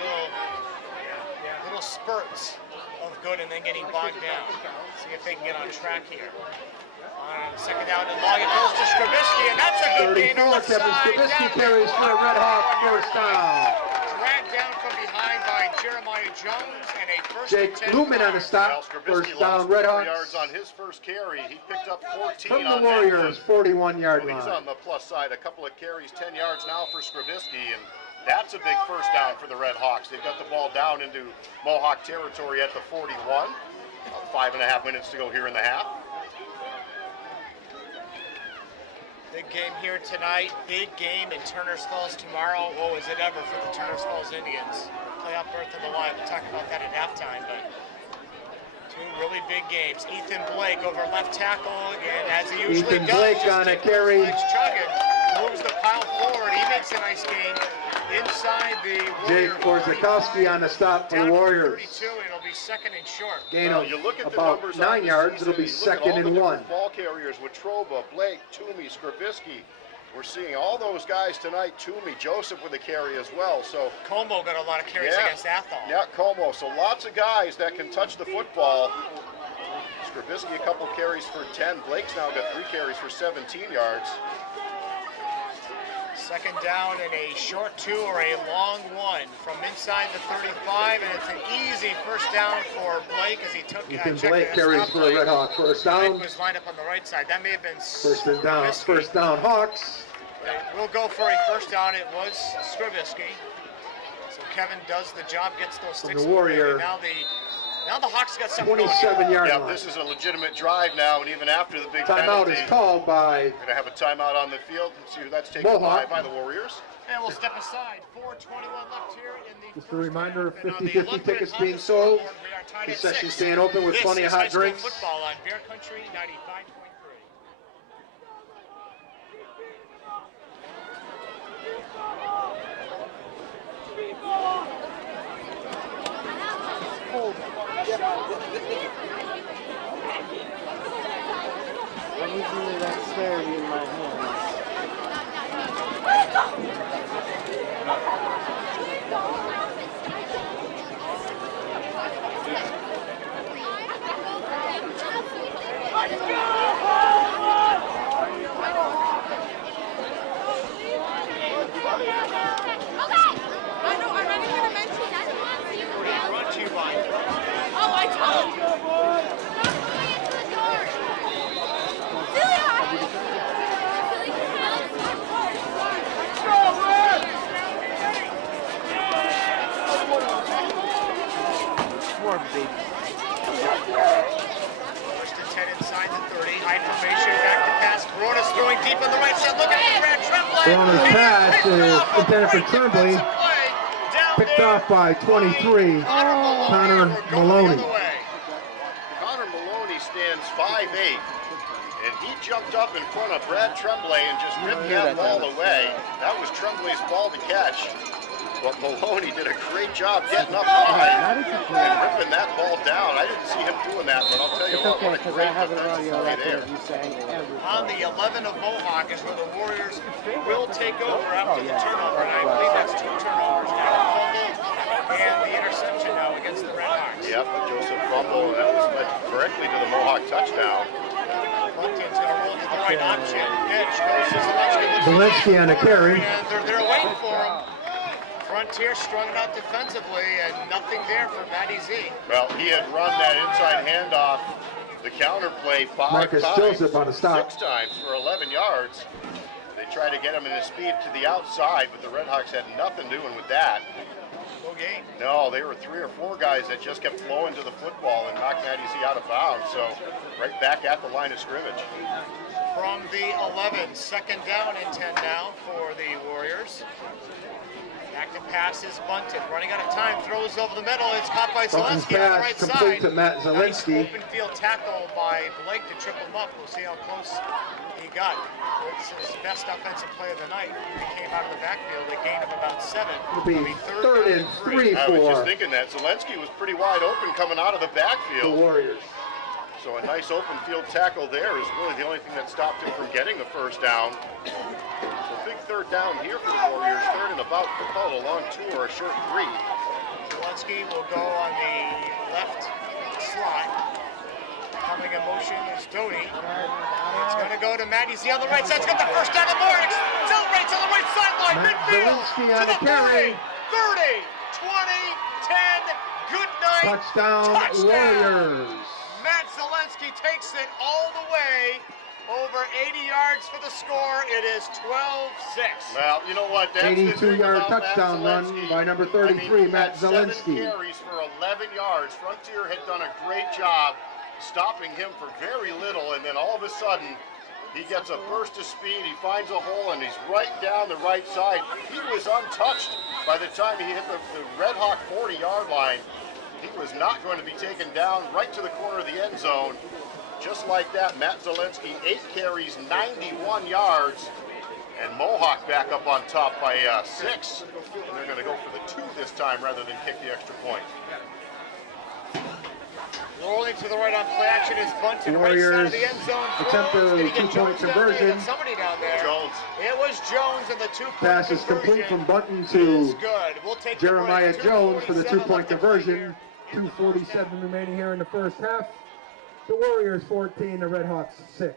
little spurts of good and then getting bogged down. See if they can get on track here. On second down and long, it goes to Skrbisky, and that's a good gain on the Kevin side. Skrbisky carries for a Red Hawk first down. Dragged down from behind by Jeremiah Jones, and a first Jake and 10 Lumen on the Well, stop. Skrbisky First down, lost Red 4 Hawks. yards on his first carry. He picked up 14 From the on Warriors, that 41-yard one. He's line. on the plus side. A couple of carries, 10 yards now for Skrbisky, and that's a big first down for the Red Hawks. They've got the ball down into Mohawk territory at the 41. About 5.5 minutes to go here in the half. Big game here tonight. Big game in Turner's Falls tomorrow. Oh, is it ever for the Turner's Falls Indians? Playoff berth on the line. We'll talk about that at halftime, but two really big games. Ethan Blake over left tackle, and as he usually Ethan does, Blake just on a keeps carry. legs chugging, moves the pile forward. He makes a nice gain inside the Jake Warrior 40. Korzakowski on the stop for Down the to Warriors. 32, and it'll be second and short. Gain Well, of you look at the about numbers 9 on yards. this It'll be season, you look at second all the and different 1. Ball carriers with Troba, Blake, Toomey, Skrbisky. We're seeing all those guys tonight. Toomey, Joseph with a carry as well. So Como got a lot of carries against Athol. yeah, Como. So lots of guys that can touch the football. Skrbisky a couple carries for 10. Blake's now got 3 carries for 17 yards. Second down and a short 2 or a long 1 from inside the 35, and it's an easy first down for Blake as he took Ethan checked Blake the carries stop for a play. Red Hawk first Blake down. was lined up on the right side. That may have been First and down. Skrbisky. First down, Hawks. We'll go for a first down. It was Skrbisky. So Kevin does the job, gets those sticks the Warrior. moving, and now the Hawks got something going here. 27-yard Yeah, line. this is a legitimate drive now, and even after the big Timeout penalty, is called by going to have a timeout on the field. Let's see who that's taken Mohawk. by the Warriors. And we'll step aside. 4:21 left here in the Just a first reminder of half. And on the 50-50 11 tickets on being the sold. scoreboard, we are tied at Concession 6. stand open with This plenty of is hot high school drinks. football on Bear Country 95.3. I'm usually that scared in my hands. Brought to you by More baby. First and 10 inside the 30. High formation, back to pass. Bronis throwing deep on the right side. Look at Brad Tremblay. Bronis' pass is intended for Tremblay. Picked off by 23, Connor Maloney. Connor Maloney stands 5'8", and he jumped up in front of Brad Tremblay and just ripped that ball away. That was Tremblay's ball to catch. But Maloney did a great job getting up high and ripping that ball down. I didn't see him doing that, but I'll tell you It's what, okay, what a because I great have it defensive audio play after there. you sang everything. On the 11 of Mohawk is where the Warriors will take over after the turnover. And I believe that's 2 turnovers now. Fumble and the interception now against the Red Hawks. Yep, Joseph fumble, and that was led correctly to the Mohawk touchdown. Lumpkin's going to roll to the right option. Pitch goes to Zelensky. Zelensky on a carry. And they're waiting for him. Frontier strung it out defensively, and nothing there for Matty Z. Well, he had run that inside handoff, the counter play 5 Marcus times, Joseph on a stop. 6 times for 11 yards. They tried to get him in his speed to the outside, but the Red Hawks had nothing doing with that. No game. No, they were 3 or 4 guys that just kept flowing to the football and knocked Matty Z out of bounds. So right back at the line of scrimmage. From the 11, second down and 10 now for the Warriors. Back to pass is bunted. Running out of time, throws over the middle. It's caught by Bunt's Zelensky on the pass right complete side. to Matt Nice Zelensky. open field tackle by Blake to trip him up. We'll see how close he got. It's his best offensive play of the night. He came out of the backfield, a gain of about 7. It'll be third and 3 I was just for thinking that. Zelensky was pretty wide open coming out of the the backfield. Warriors. So a nice open field tackle there is really the only thing that stopped him from getting the first down. So big third down here for the Warriors. Third and about, we'll call it a long 2 or a short 3. Zelensky will go on the left slot. Coming in motion is Doty. It's going to go to Matt. He's on the right side. He's got the first down. Moore accelerates on the right sideline. Midfield to the 30, 30, 20, 10. Good night. Touchdown, Warriors. Matt Zelensky takes it all the way. Over 80 yards for the score. It is 12-6. Well, you know what? That's 82-yard touchdown run by number 33, Matt Zelensky. 7 carries for 11 yards. Frontier had done a great job stopping him for very little, and then all of a sudden, he gets a burst of speed. He finds a hole, and he's right down the right side. He was untouched by the time he hit the Red Hawk 40-yard line. He was not going to be taken down right to the corner of the end zone. Just like that, Matt Zelensky, 8 carries, 91 yards, and Mohawk back up on top by 6. And they're going to go for the 2 this time rather than kick the extra point. Rolling to the right on play action is bunted right Warriors side of the end zone. attempt a 2-point conversion. Somebody down there. Jones. It was Jones and the 2-point Pass is complete from Button to good. We'll take Jeremiah Jones for the 2-point conversion. conversion. 2:47 remaining here in the first half. The Warriors 14, the Red Hawks 6.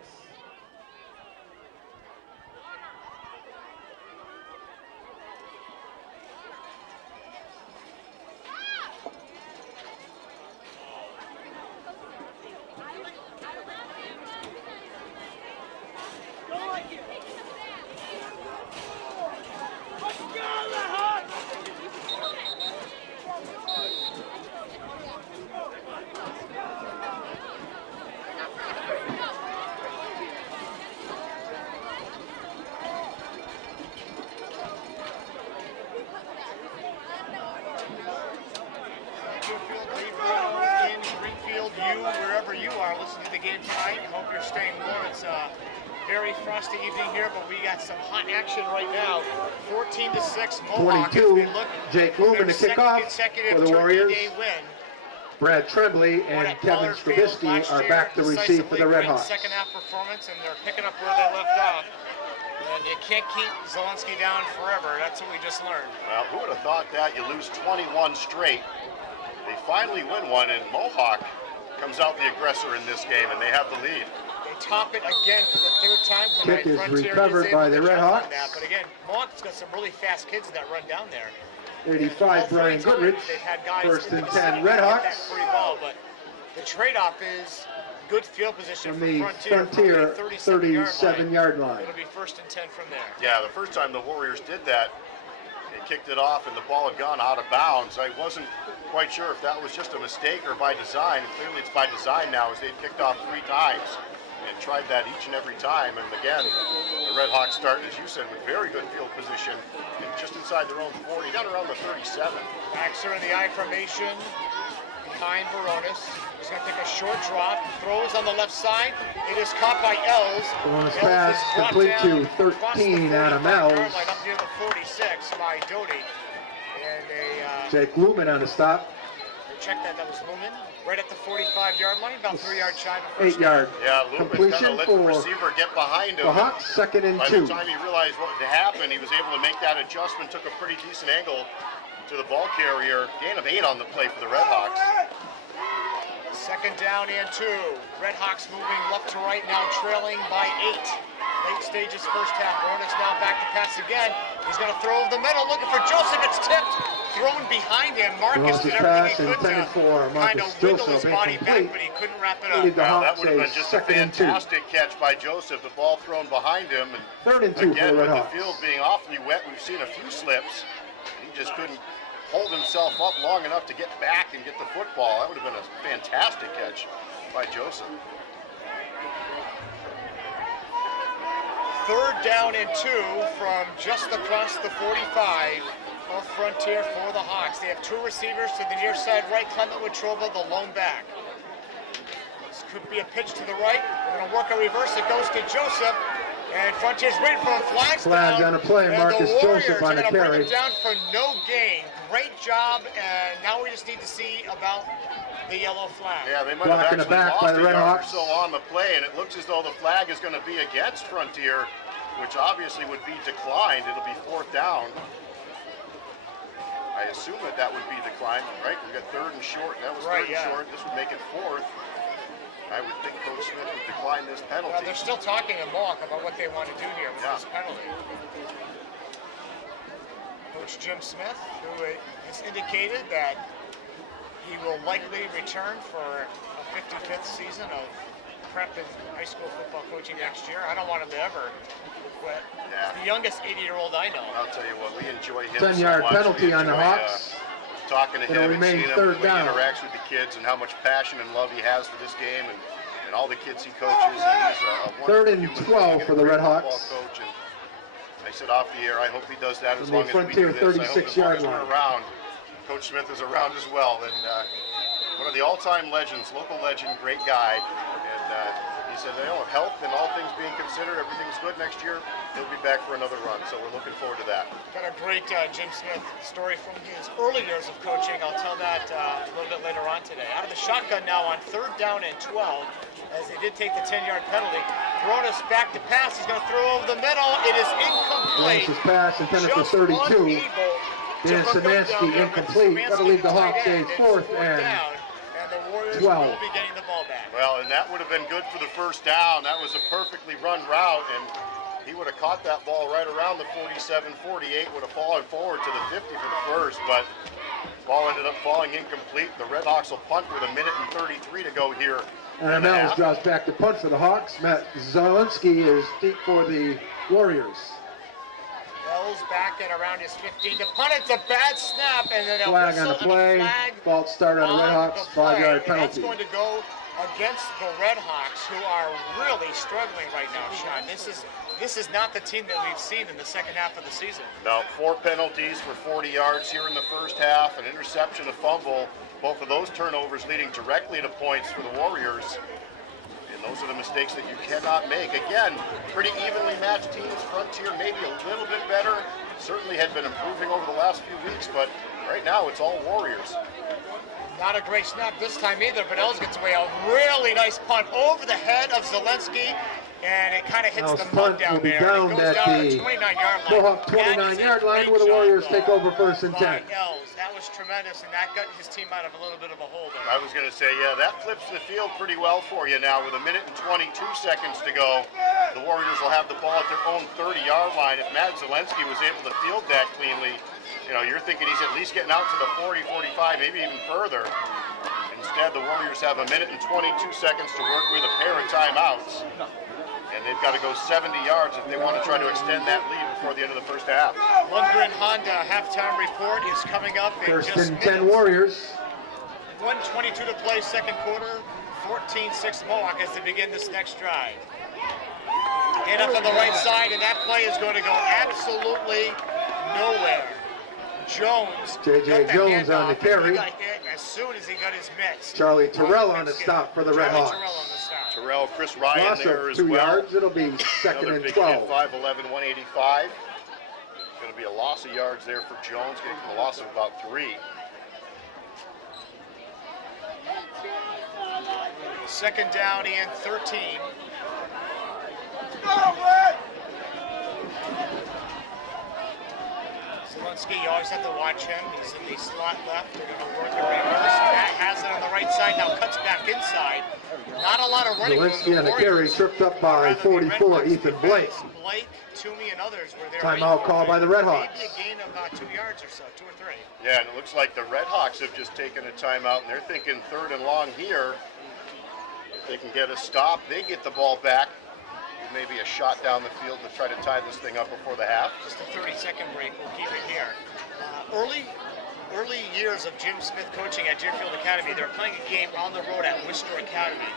Wherever you are listening to the game tonight, hope you're staying warm. It's a very frosty evening here, but we got some hot action right now. 14-6 Mohawk. 22, Jake Lubin to kick off for the Warriors. Win. Brad Tremblay and Kevin Strabisky are back to receive for the Red Hawks. Second half performance, and they're picking up where they left off. And you can't keep Zelensky down forever. That's what we just learned. Well, who would have thought that? You lose 21 straight. They finally win one, and Mohawk comes out the aggressor in this game, and they have the lead. They top it again for the 3rd time tonight. Kick is Frontier recovered by the Red Hawks. But again, Mohawk's got some really fast kids that run down there. 85, Brian Goodrich. First and 10, Red Hawks. Free ball, but the trade-off is good field position From for the Frontier 37-yard line. It'll be 1st and 10 from there. Yeah, the first time the Warriors did that, they kicked it off and the ball had gone out of bounds. I wasn't quite sure if that was just a mistake or by design. Clearly it's by design now, as they've kicked off 3 times and tried that each and every time. And again, the Red Hawks start, as you said, with very good field position and just inside their own 40, down around the 37. Backs are in the I formation behind Baronis. He's going to take a short drop, throws on the left side. It is caught by Els. Baronis pass complete to 13, Adam Els. Up near the 46 by Doty. And Jake Lumen on the stop. they checked that was Lumen. Right at the 45-yard line, about 3 yards shy of the 8 yard Yeah, Lumen kind completion of let the for receiver get behind him. the Hawks, 2nd and By 2. the time he realized what had happened, he was able to make that adjustment, took a pretty decent angle to the ball carrier. Gain of 8 on the play for the Red Hawks. 2nd down and 2. Red Hawks moving left to right, now trailing by 8. Late stages first half. Baronis now back to pass again. He's going to throw over the middle, looking for Joseph. It's tipped, thrown behind him. Marcus did everything he could to kind of wiggle his body back, but he couldn't wrap it up. Well, that would have been just a fantastic catch by Joseph. The ball thrown behind him, and 3rd and 2 again, for the with Red the Hawks. field being awfully wet, we've seen a few slips. He just couldn't hold himself up long enough to get back and get the football. That would have been a fantastic catch by Joseph. 3rd down and 2 from just across the 45 of Frontier for the Hawks. They have 2 receivers to the near side right. Clement Wetruba, the lone back. This could be a pitch to the right. We're going to work a reverse. It goes to Joseph. And Frontier's waiting for a flag on a play, and Marcus the Warriors Joseph on a are going to bring carry. him down for no gain. Great job, and now we just need to see about the yellow flag. Yeah, they might have Blocking actually it back by lost the a Red yard or Hawks. so on the play, and it looks as though the flag is going to be against Frontier, which obviously would be declined. It'll be 4th down. I I assume that would be declined, right? We got 3rd and short. That was Right, 3rd and short. This would make it 4th. I would think Coach Smith would decline this penalty. Well, they're still talking in Mohawk about what they want to do here with this penalty. Coach Jim Smith, who has indicated that he will likely return for a 55th season of prep and high school football coaching next year. I don't want him to ever quit. Yeah. He's the youngest 80-year-old I know. I'll tell you what, we enjoy him 10-yard so much. penalty We on the enjoy, Hawks. Talking to It'll him and remain seeing him, third the way he down. interacts with the kids and how much passion and love he has for this game and all the kids he coaches. And he's a wonderful 3rd and human 12 being for and the a Red great football Hawks. coach. And I said off the air, I hope he does that as From long the as we do Frontier this. I hope as long 36-yard as we're line. around, Coach Smith is around as well. And one of the all-time legends, local legend, great guy. And he said, you know, health and all things being considered, everything's good next year. He'll be back for another run, so we're looking forward to that. Got a great Jim Smith story from his early years of coaching. I'll tell that a little bit later on today. Out of the shotgun now on 3rd down and 12, as they did take the 10-yard penalty. Throwing us back to pass. He's going to throw over the middle. It is incomplete. Launches pass intended for Just 32. unable to Dan hook up down Szymanski there, incomplete. but That'll leave the Szymanski, Hawks tight a end, 4th it's and down, and the Warriors 12. will be getting the ball back. Well, and that would have been good for the first down. That was a perfectly run route, and he would have caught that ball right around the 47, 48, would have fallen forward to the 50 for the first, but ball ended up falling incomplete. The Red Hawks will punt with 1:33 to go here. And Mills drops back to punt for the Hawks. Matt Zielinski is deep for the Warriors. Wells back at around his 15. The punt, it's a bad snap, and then a Flag whistle on the and a play. flag False start on the Red on Hawks. the play, 5-yard and that's penalty. going to go against the Red Hawks, who are really struggling right now, Sean. This is not the team that we've seen in the second half of the season. Now, 4 penalties for 40 yards here in the first half, an interception, a fumble. Both of those turnovers leading directly to points for the Warriors. And those are the mistakes that you cannot make. Again, pretty evenly matched teams. Frontier maybe a little bit better. Certainly had been improving over the last few weeks, but right now it's all Warriors. Not a great snap this time either, but Els gets away a really nice punt over the head of Zielinski, and it kind of hits Now the punt mud down will be there. downed It goes at down to the the 29-yard line. Mohawk That is a 29-yard line great where the job, Warriors though, take over 1st and 10. by Els. That was tremendous, and that got his team out of a little bit of a hole there. I was going to say, yeah, that flips the field pretty well for you now. With 1:22 to go, the Warriors will have the ball at their own 30-yard line. If Matt Zielinski was able to field that cleanly, you know, you're thinking he's at least getting out to the 40, 45, maybe even further. Instead, the Warriors have 1:22 to work with a pair of timeouts. And they've got to go 70 yards if they want to try to extend that lead before the end of the first half. Lundgren Honda halftime report is coming up in 1st just and 10 minutes. Warriors. 1:22 to play, second quarter. 14-6 Mohawk as they begin this next drive. And up on the right side, and that play is going to go absolutely nowhere. Jones. J.J. Jones on the carry. He got hit as soon as he got his mitts. Charlie Terrell on the stop for the Red Charlie Hawks. Terrell on the stop. Terrell, Chris Ryan Loss there of as 2 well. yards. It'll be 2nd Another and big 12. kid, 5'11", 185. Going to be a loss of yards there for Jones, getting a loss of about 3. Second down and 13. Zielinski, you always have to watch him. He's in the slot left. They're going to work the reverse. Matt has it on the right side, now cuts back inside. Not a lot of running room. Zielinski on the carry, tripped up by 44, Ethan Blake. Blake, Toomey, and others were there. Timeout call by the Red Hawks. Maybe a gain of 2 yards or so, 2 or 3. Yeah, and it looks like the Red Hawks have just taken a timeout, and they're thinking 3rd and long here. If they can get a stop, they get the ball back. Maybe a shot down the field to try to tie this thing up before the half. Just a 30-second break. We'll keep it here. Early years of Jim Smith coaching at Deerfield Academy, they were playing a game on the road at Worcester Academy.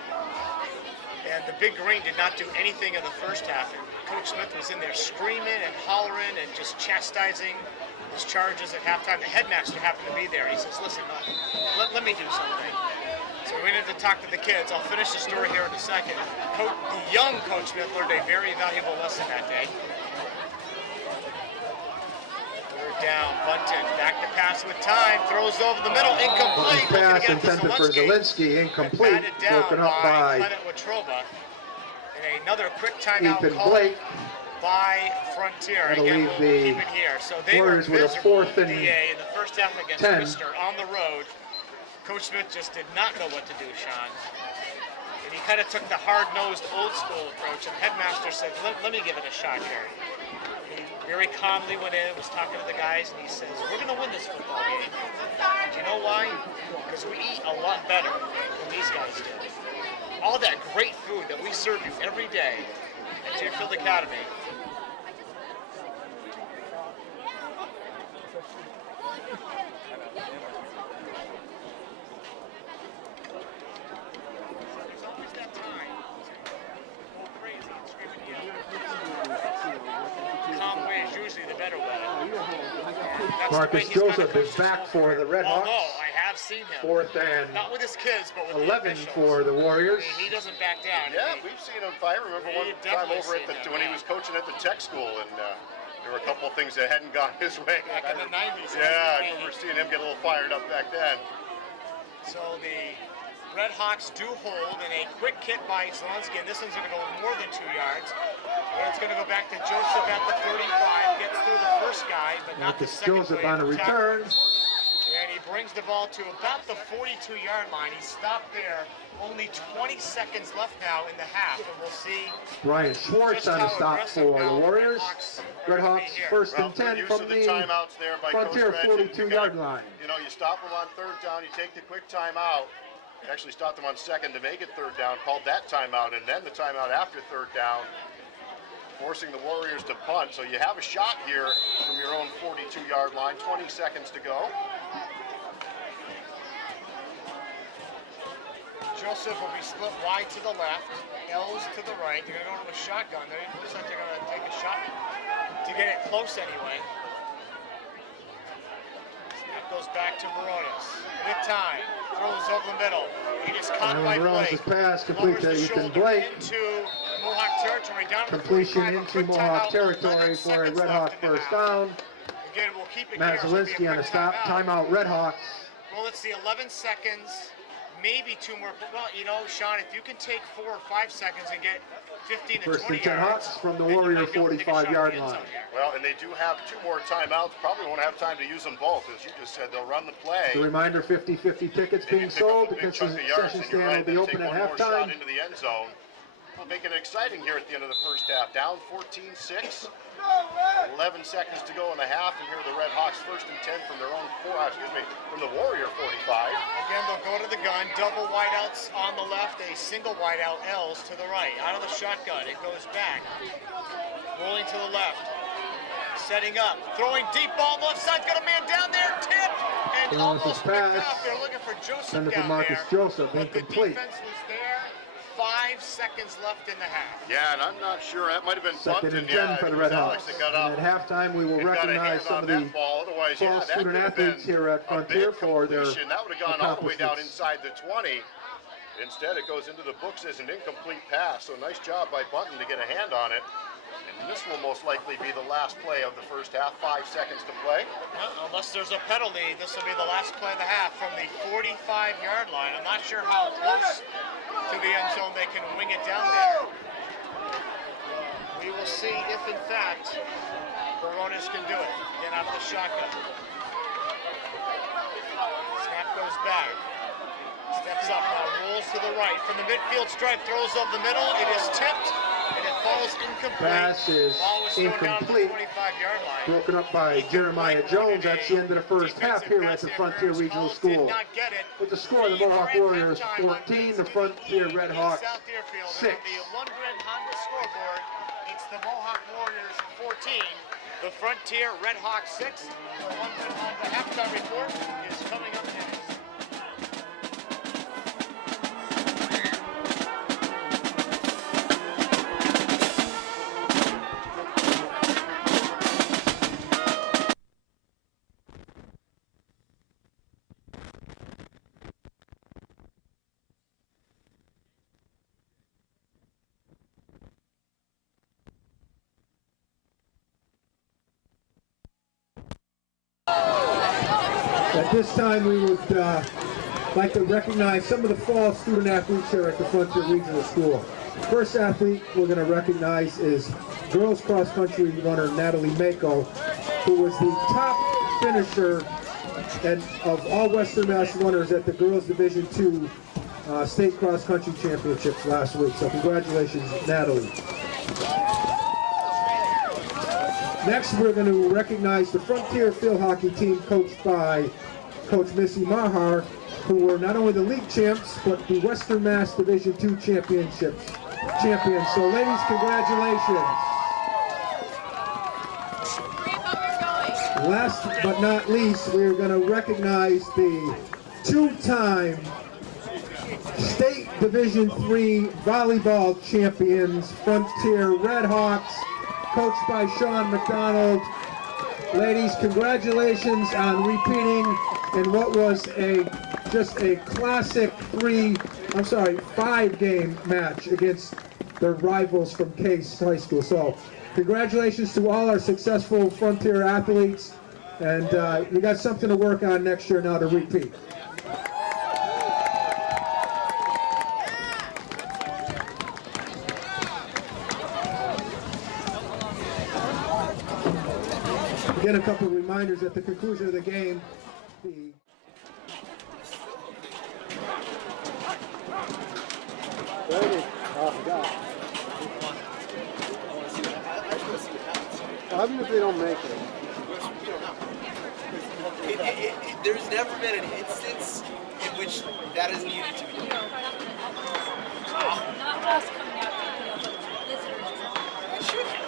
And the Big Green did not do anything in the first half. And Coach Smith was in there screaming and hollering and just chastising his charges at halftime. The headmaster happened to be there. He says, listen, let me do something. So we need to talk to the kids. I'll finish the story here in a second. The young Coach Smith learned a very valuable lesson that day. Third down, Bunton, back to pass with time, throws over the middle, incomplete. Pass intended for Zielinski, incomplete, broken up by Watrova. And another quick timeout Ethan call Blake. by Frontier. That'll Again, leave we'll the keep it here. So they were Warriors with a miserable fourth in and DA in the first half against 10. Worcester on the road. Coach Smith just did not know what to do, Sean. And he kind of took the hard-nosed, old-school approach, and the headmaster said, let me give it a shot here. He very calmly went in, was talking to the guys, and he says, we're going to win this football game. Do you know why? Because we eat a lot better than these guys do. All that great food that we serve you every day at Deerfield Academy. There's always that time. Go crazy and screaming yell. Calm way is usually the better way. That's the way Marcus he's gonna Joseph coach is this back whole for career. the Red Oh, Hawks. no, I have seen him. Fourth and Not with his kids, but with 11 the officials. for the Warriors. I mean, he doesn't back down. Yeah, we've seen him. I remember one We've time definitely over at seen him, when he yeah. was coaching at the tech school, and there were a couple of things that hadn't gone his way. Back in the 90s. Yeah, I remember seeing him get a little fired up back then. So the Red Hawks do hold in a quick kick by Zelensky, and this one's going to go more than 2 yards. And it's going to go back to Joseph at the 35, gets through the first guy, but not the Marcus second Joseph wave on a tackle. return. And he brings the ball to about the 42-yard line. He stopped there. Only 20 seconds left now in the half, and we'll see Brian Schwartz on a stop for the Warriors. Red Hawks first and 10 use from of the the timeouts there by Frontier Coach Reggie. 42-yard line. You know, you stop them on third down, you take the quick timeout. You actually stopped them on second to make it third down, called that timeout, and then the timeout after third down, forcing the Warriors to punt. So you have a shot here from your own 42-yard line, 20 seconds to go. Joseph will be split wide to the left, L's to the right. They're going to go to a shotgun. It looks like they're going to take a shot to get it close anyway. Snap goes back to Baronis. With time, throws over the middle. He is caught by Baronis' Blake. pass complete to Lowers the Ethan shoulder Blake. into Mohawk territory. Down to the Completion 45, a into quick Mohawk timeout, territory 11 for a seconds Red left Hawk in the first half. down. Again, we'll keep it Matt here. It'll be Zielinski on a quick stop. Timeout, Red Hawks. Well, let's see, 11 seconds, maybe 2 more. Well, you know, Sean, if you can take 4 or 5 seconds and get 15 to First 20 and 10 yards, Hawks from the then you Warrior might be able to take a shot at 45-yard the end line. zone here. Well, and they do have 2 more timeouts. Probably won't have time to use them both. As you just said, they'll run the play. The reminder, 50-50 tickets Maybe being pick up sold. a The big chunk of yards, concession and you're stand right, will be then open take at one more shot halftime. into the end zone. We'll make it exciting here at the end of the first half. Down 14-6. 11 seconds to go in the half, and here are the Red Hawks first and 10 from their own from the Warrior 45. Again, they'll go to the gun, double wideouts on the left, a single wideout, L's to the right. Out of the shotgun, it goes back. Rolling to the left. Setting up, throwing deep ball left side, got a man down there, tipped, and Balances almost picked pass. up. They're looking for Joseph Send it for down Marcus there. Joseph, But the incomplete. defense was there. 5 seconds left in the half. Yeah, and I'm not sure. That might have been Second bunting. and 10 Yeah, for the it was Red Alex Hawks. that got And up. at halftime, we will and got a recognize hand some on of that the ball. Otherwise, yeah, tall that student could have athletes been here at a Frontier big for their completion. That would have gone all the way down accomplishments. inside the 20. Instead, it goes into the books as an incomplete pass. So nice job by Bunton to get a hand on it. And this will most likely be the last play of the first half. 5 seconds to play. Unless there's a penalty, this will be the last play of the half from the 45-yard line. I'm not sure how close to the end zone they can wing it down there. We will see if, in fact, Baronis can do it. Get out of the shotgun. Snap goes back. Steps up now, rolls to the right. From the midfield stripe, throws over the middle. It is tipped, and it falls incomplete. Pass is Ball was thrown down to the incomplete. 25-yard line. Broken up by Jeremiah Jones. That's the end of the first half here at the Frontier Regional School. With the score, the Mohawk Warriors 14, the Frontier Red Hawks 6. On the Lundgren Honda scoreboard, it's the Mohawk Warriors 14, the Frontier Red Hawks 6. The Lundgren Honda halftime report is coming up next. At this time, we would like to recognize some of the fall student athletes here at the Frontier Regional School. First athlete we're going to recognize is girls cross country runner Natalie Mako, who was the top finisher of all Western Mass runners at the girls Division II state cross country championships last week. So congratulations, Natalie. Next, we're going to recognize the Frontier field hockey team coached by Coach Missy Mahar, who were not only the league champs, but the Western Mass Division II champions. So ladies, congratulations. Last but not least, we're going to recognize the two-time State Division III volleyball champions, Frontier Redhawks, coached by Sean McDonald. Ladies, congratulations on repeating in what was just a classic 5-game match against their rivals from Case High School. So congratulations to all our successful Frontier athletes, and we got something to work on next year now to repeat. Again, a couple of reminders at the conclusion of the game. Oh, God. How even if they don't make it? There's never been an instance in which that is needed to be done. Not us coming out to the field, but visitors. It should have.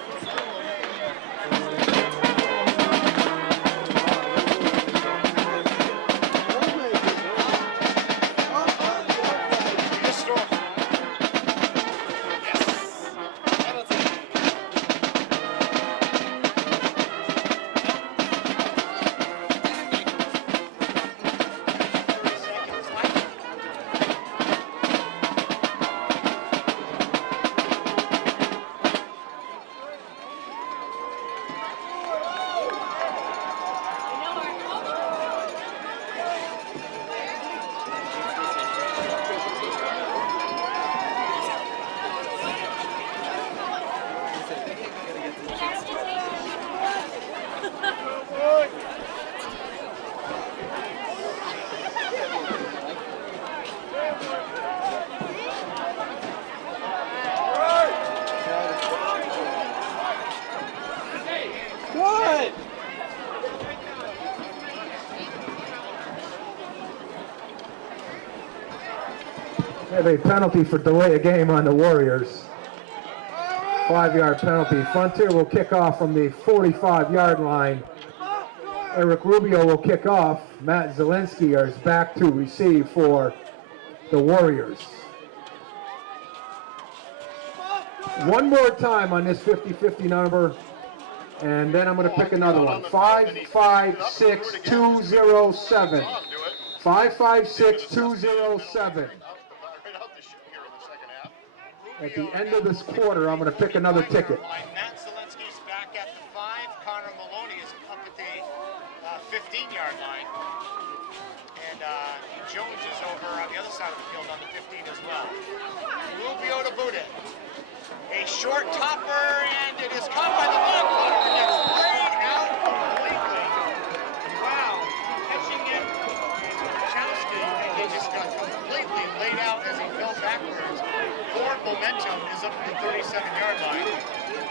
Have a penalty for delay a game on the Warriors. 5-yard penalty. Frontier will kick off from the 45-yard line. Eric Rubio will kick off. Matt Zielinski is back to receive for the Warriors. One more time on this 50-50 number, and then I'm going to pick another one. 556207. 556207. At the end of this quarter, I'm going to pick another ticket. Matt Zielinski's back at the 5. Connor Maloney is up at the 15-yard line. And Jones is over on the other side of the field on the 15 as well. Rubio to boot it. A short topper, and it is caught by the block runner and gets laid out completely. Wow. Catching it to Wachowski, and he just got completely laid out as he fell backwards. Forward momentum is up to the 37-yard line.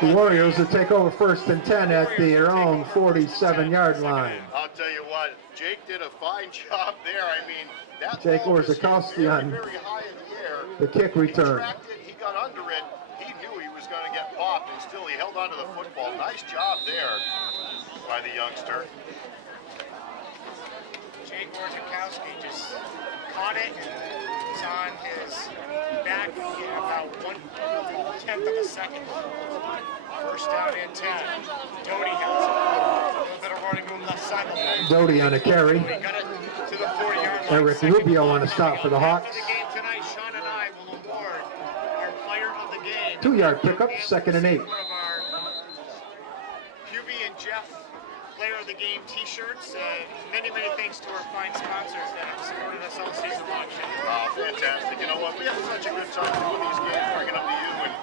The Warriors will take over 1st and 10 at their own 47-yard line. I'll tell you what, Jake did a fine job there. I mean, that Jake ball was Orzakowski on very high in the air. the kick return. He tracked it, he got under it. He knew he was going to get popped, and still he held onto the football. Nice job there by the youngster. Jake Orzakowski just caught it. He's on his back in about 1/10 of a second. 1st down and 10. Doty has a little bit of running room left side of the line. Doty on a carry. He got it to the 40-yard line. Eric Rubio on a stop for the Hawks. After the game tonight, Sean and I will award our player of the game. 2-yard pickup, 2nd and 8. One of our QB and Jeff player of the Game t-shirts, and many thanks to our fine sponsors that have supported us all season long. Oh, fantastic. You know what? We have such a good time doing these games, bringing them to you, and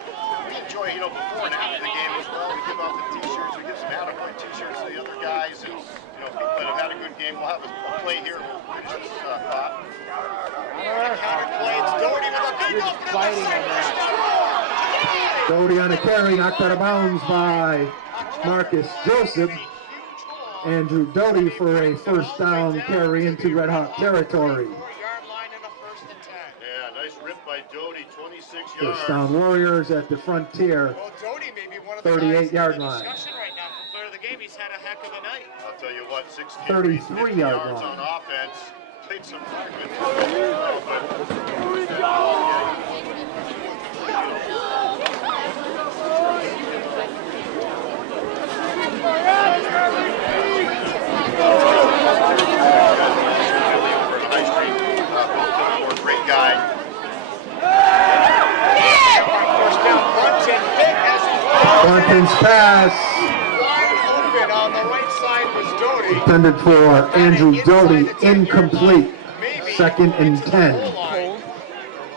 we enjoy, before and after the game as well. We give out the t-shirts, we give some attaboy t-shirts to the other guys, and, people that have had a good game. We'll have a play here. We'll finish this thought. Counter play, it's Doherty with a big opening. Doherty on a carry, knocked out of bounds by Marcus Joseph. Andrew Doty for a first down carry into Red Hawk territory. Yeah, nice rip by Doty, 26 yards. First down Warriors at the frontier, Well, Doty may be one of the 38-yard guys in the line. discussion right now for player of the game. He's had a heck of a night. I'll tell you what, 6 33-yard yards line. on offense. Played some good. Great guy. First down, Bunton's pass wide open on the right side was Doty. intended for Andrew Doty, incomplete. Second and 10.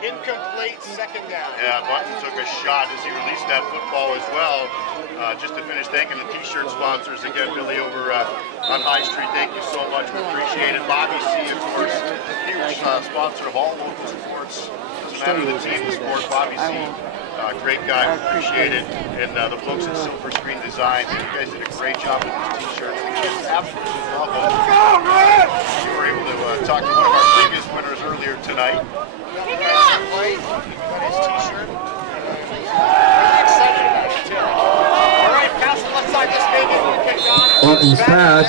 Incomplete, second down. Yeah, Bunton took a shot as he released that football as well. Just to finish, thanking the t-shirt sponsors again, Billy, over on High Street. Thank you so much. We appreciate it. Bobby C, of course, huge sponsor of all local sports. Doesn't matter the team, the sport. Bobby C, great guy. We appreciate it. And the folks at Silver Screen Design, you guys did a great job with these t-shirts. The kids absolutely love them. We were able to talk to one of our previous winners earlier tonight. Play, got his t-shirt. Really excited about it, too. All right, pass the left side, this baby will kick off. Bunton's pass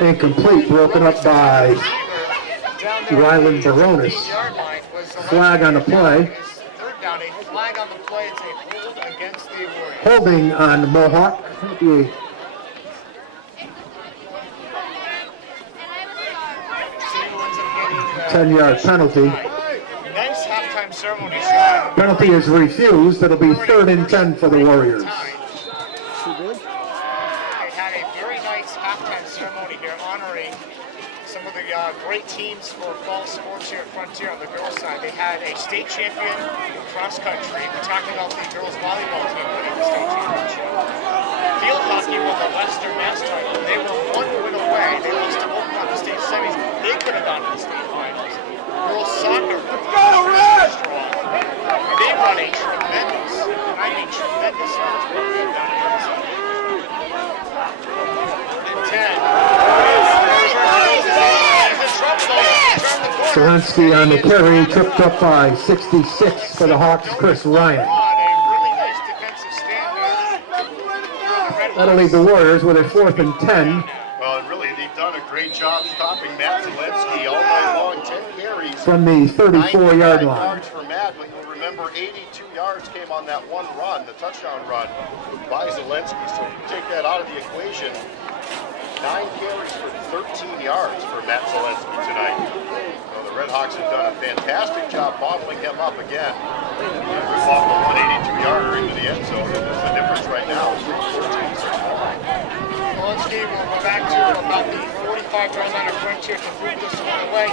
incomplete, broken up by Rylan Baronis. Flag on the play. Third down, a flag on the play. It's a hold against the Warriors. Holding on Mohawk. The 10-yard penalty. Nice halftime ceremony shot. Penalty is refused. It'll be 3rd and 10 for the Warriors. They had a very nice halftime ceremony here honoring some of the great teams for fall sports here at Frontier on the girls' side. They had a state champion cross country. We're talking about the girls' volleyball team winning the state championship. Field hockey won the Western Mass title. They were 1 win away. They lost to Oakland the state semis. They could have gone to the state finals. Girls soccer, strong. They run a tremendous march. Zelensky on the carry, tripped up by 66 for the Hawks, Chris Ryan. That'll leave the Warriors with a 4th and 10. Well, and really, they've done a great job stopping Matt Zelensky all night long. 10 carries. From the 34-yard line. Yards for Matt, but you'll remember 82 yards came on that one run, the touchdown run by Zelensky. So if you take that out of the equation, 9 carries for 13 yards for Matt Zelensky tonight. So the Red Hawks have done a fantastic job bottling him up again. Rip off the 182-yarder into the end zone. And the difference right now is 13. Zelensky will go back to about the 45-yard line of Frontier to move this one away.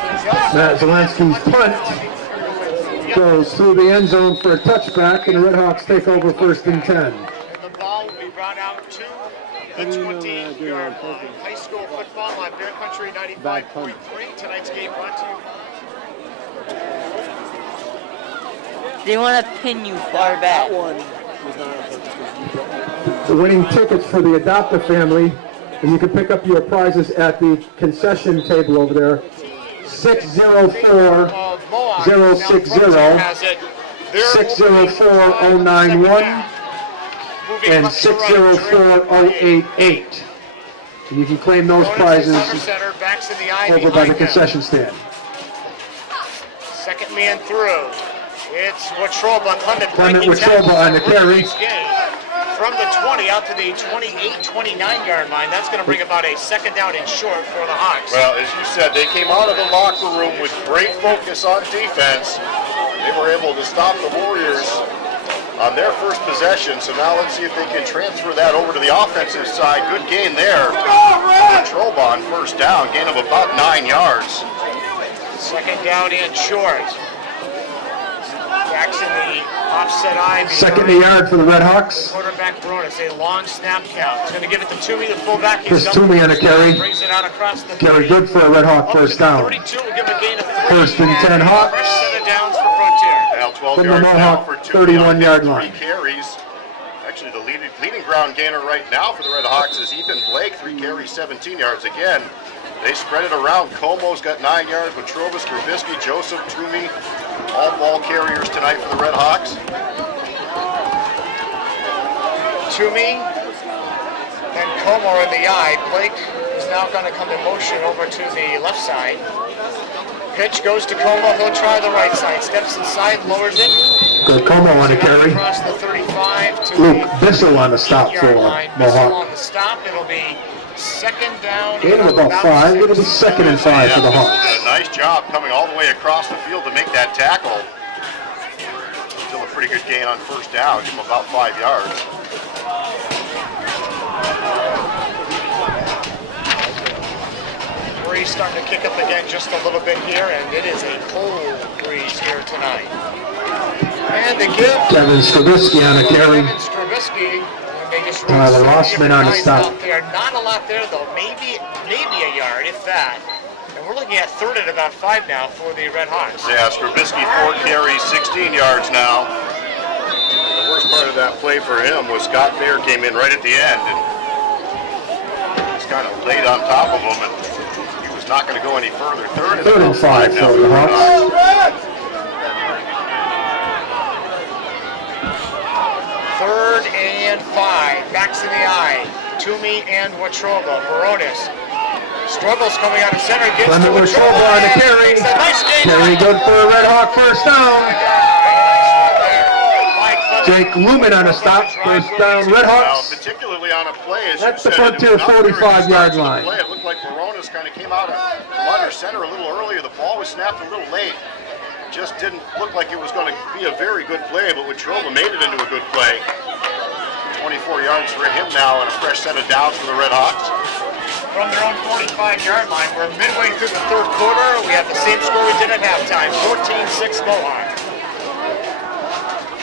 Matt Zelensky's punt goes through the end zone for a touchback, and the Red Hawks take over 1st and 10. And the ball will be brought out to the 20-yard line. High school football on Bear Country 95.3. Tonight's game brought to you. They want to pin you far back. The winning tickets for the Adopta family, and you can pick up your prizes at the concession table over there. 604-060, 604-091, and 604-088. And you can claim those prizes over by the concession stand. Second man through. It's Watroba. Clement Watroba on the carry. From the 20 out to the 28-29-yard line. That's going to bring about a second down and short for the Hawks. Well, as you said, they came out of the locker room with great focus on defense. They were able to stop the Warriors on their first possession. So now let's see if they can transfer that over to the offensive side. Good gain there. Troba on first down, gain of about 9 yards. Second down and short. Jackson, the offset eye. Second to yard for the Red Hawks. Quarterback Baronis, a long snap count. He's going to give it to Toomey, the fullback. Chris Toomey on a carry. Brings it out across the Carry 30. good for a Red Hawk Up to first the down. 32 will give a gain of 3. First and 10 Hawks. Fresh set of downs for Frontier. Now 12 From the yards now Mohawk for Toomey on 31-yard 3 line. carries. Actually, the leading ground gainer right now for the Red Hawks is Ethan Blake, 3 carries, 17 yards. Again, they spread it around. Como's got 9 yards, but Trobus, Grabisky, Joseph, Toomey, all ball carriers tonight for the Red Hawks. Toomey and Como are in the eye. Blake is now going to come in motion over to the left side. Pitch goes to Como. He'll try the right side. Steps inside, lowers it. Good Como on a carry. Across the 35 to Luke the Bissell on the stop for 8-yard line. Bissell on Mohawk. the stop. It'll be second down. Gain of about 5. It'll be second and 5 for the Bissell Hawks. did a nice job coming all the way across the field to make that tackle. Still a pretty good gain on first down. Give him about 5 yards. Breeze starting to kick up again just a little bit here, and it is a cold breeze here tonight. And they give Kevin Strabisky on a carry. Kevin Strabisky, and they just Tyler run Rossman on the guys stop. out there. Not a lot there though, maybe a yard, if that. And we're looking at third and about 5 now for the Red Hawks. Yeah, Strabisky 4 carries, 16 yards now. The worst part of that play for him was Scott Bair came in right at the end and he's kind of laid on top of him and he was not going to go any further. Third and 5 now for the Hawks. Third and 5. Backs in the eye. Toomey and Watroba. Baronis struggles coming out of center. Gets to Clement Watroba on the and carry. makes a nice gain. Carry good for a Red Hawk first down. Jake Lumen on a stop. First down Red Now, Hawks. particularly on a play, as That's you the said, Frontier it was not very 45-yard responsive line. Play. It looked like Baronis kind of came out of under center a little earlier. The ball was snapped a little late. Just didn't look like it was going to be a very good play, but Watroba made it into a good play. 24 yards for him now and a fresh set of downs for the Red Hawks. From their own 45-yard line. We're midway through the third quarter. We have the same score we did at halftime. 14-6 Mohawk.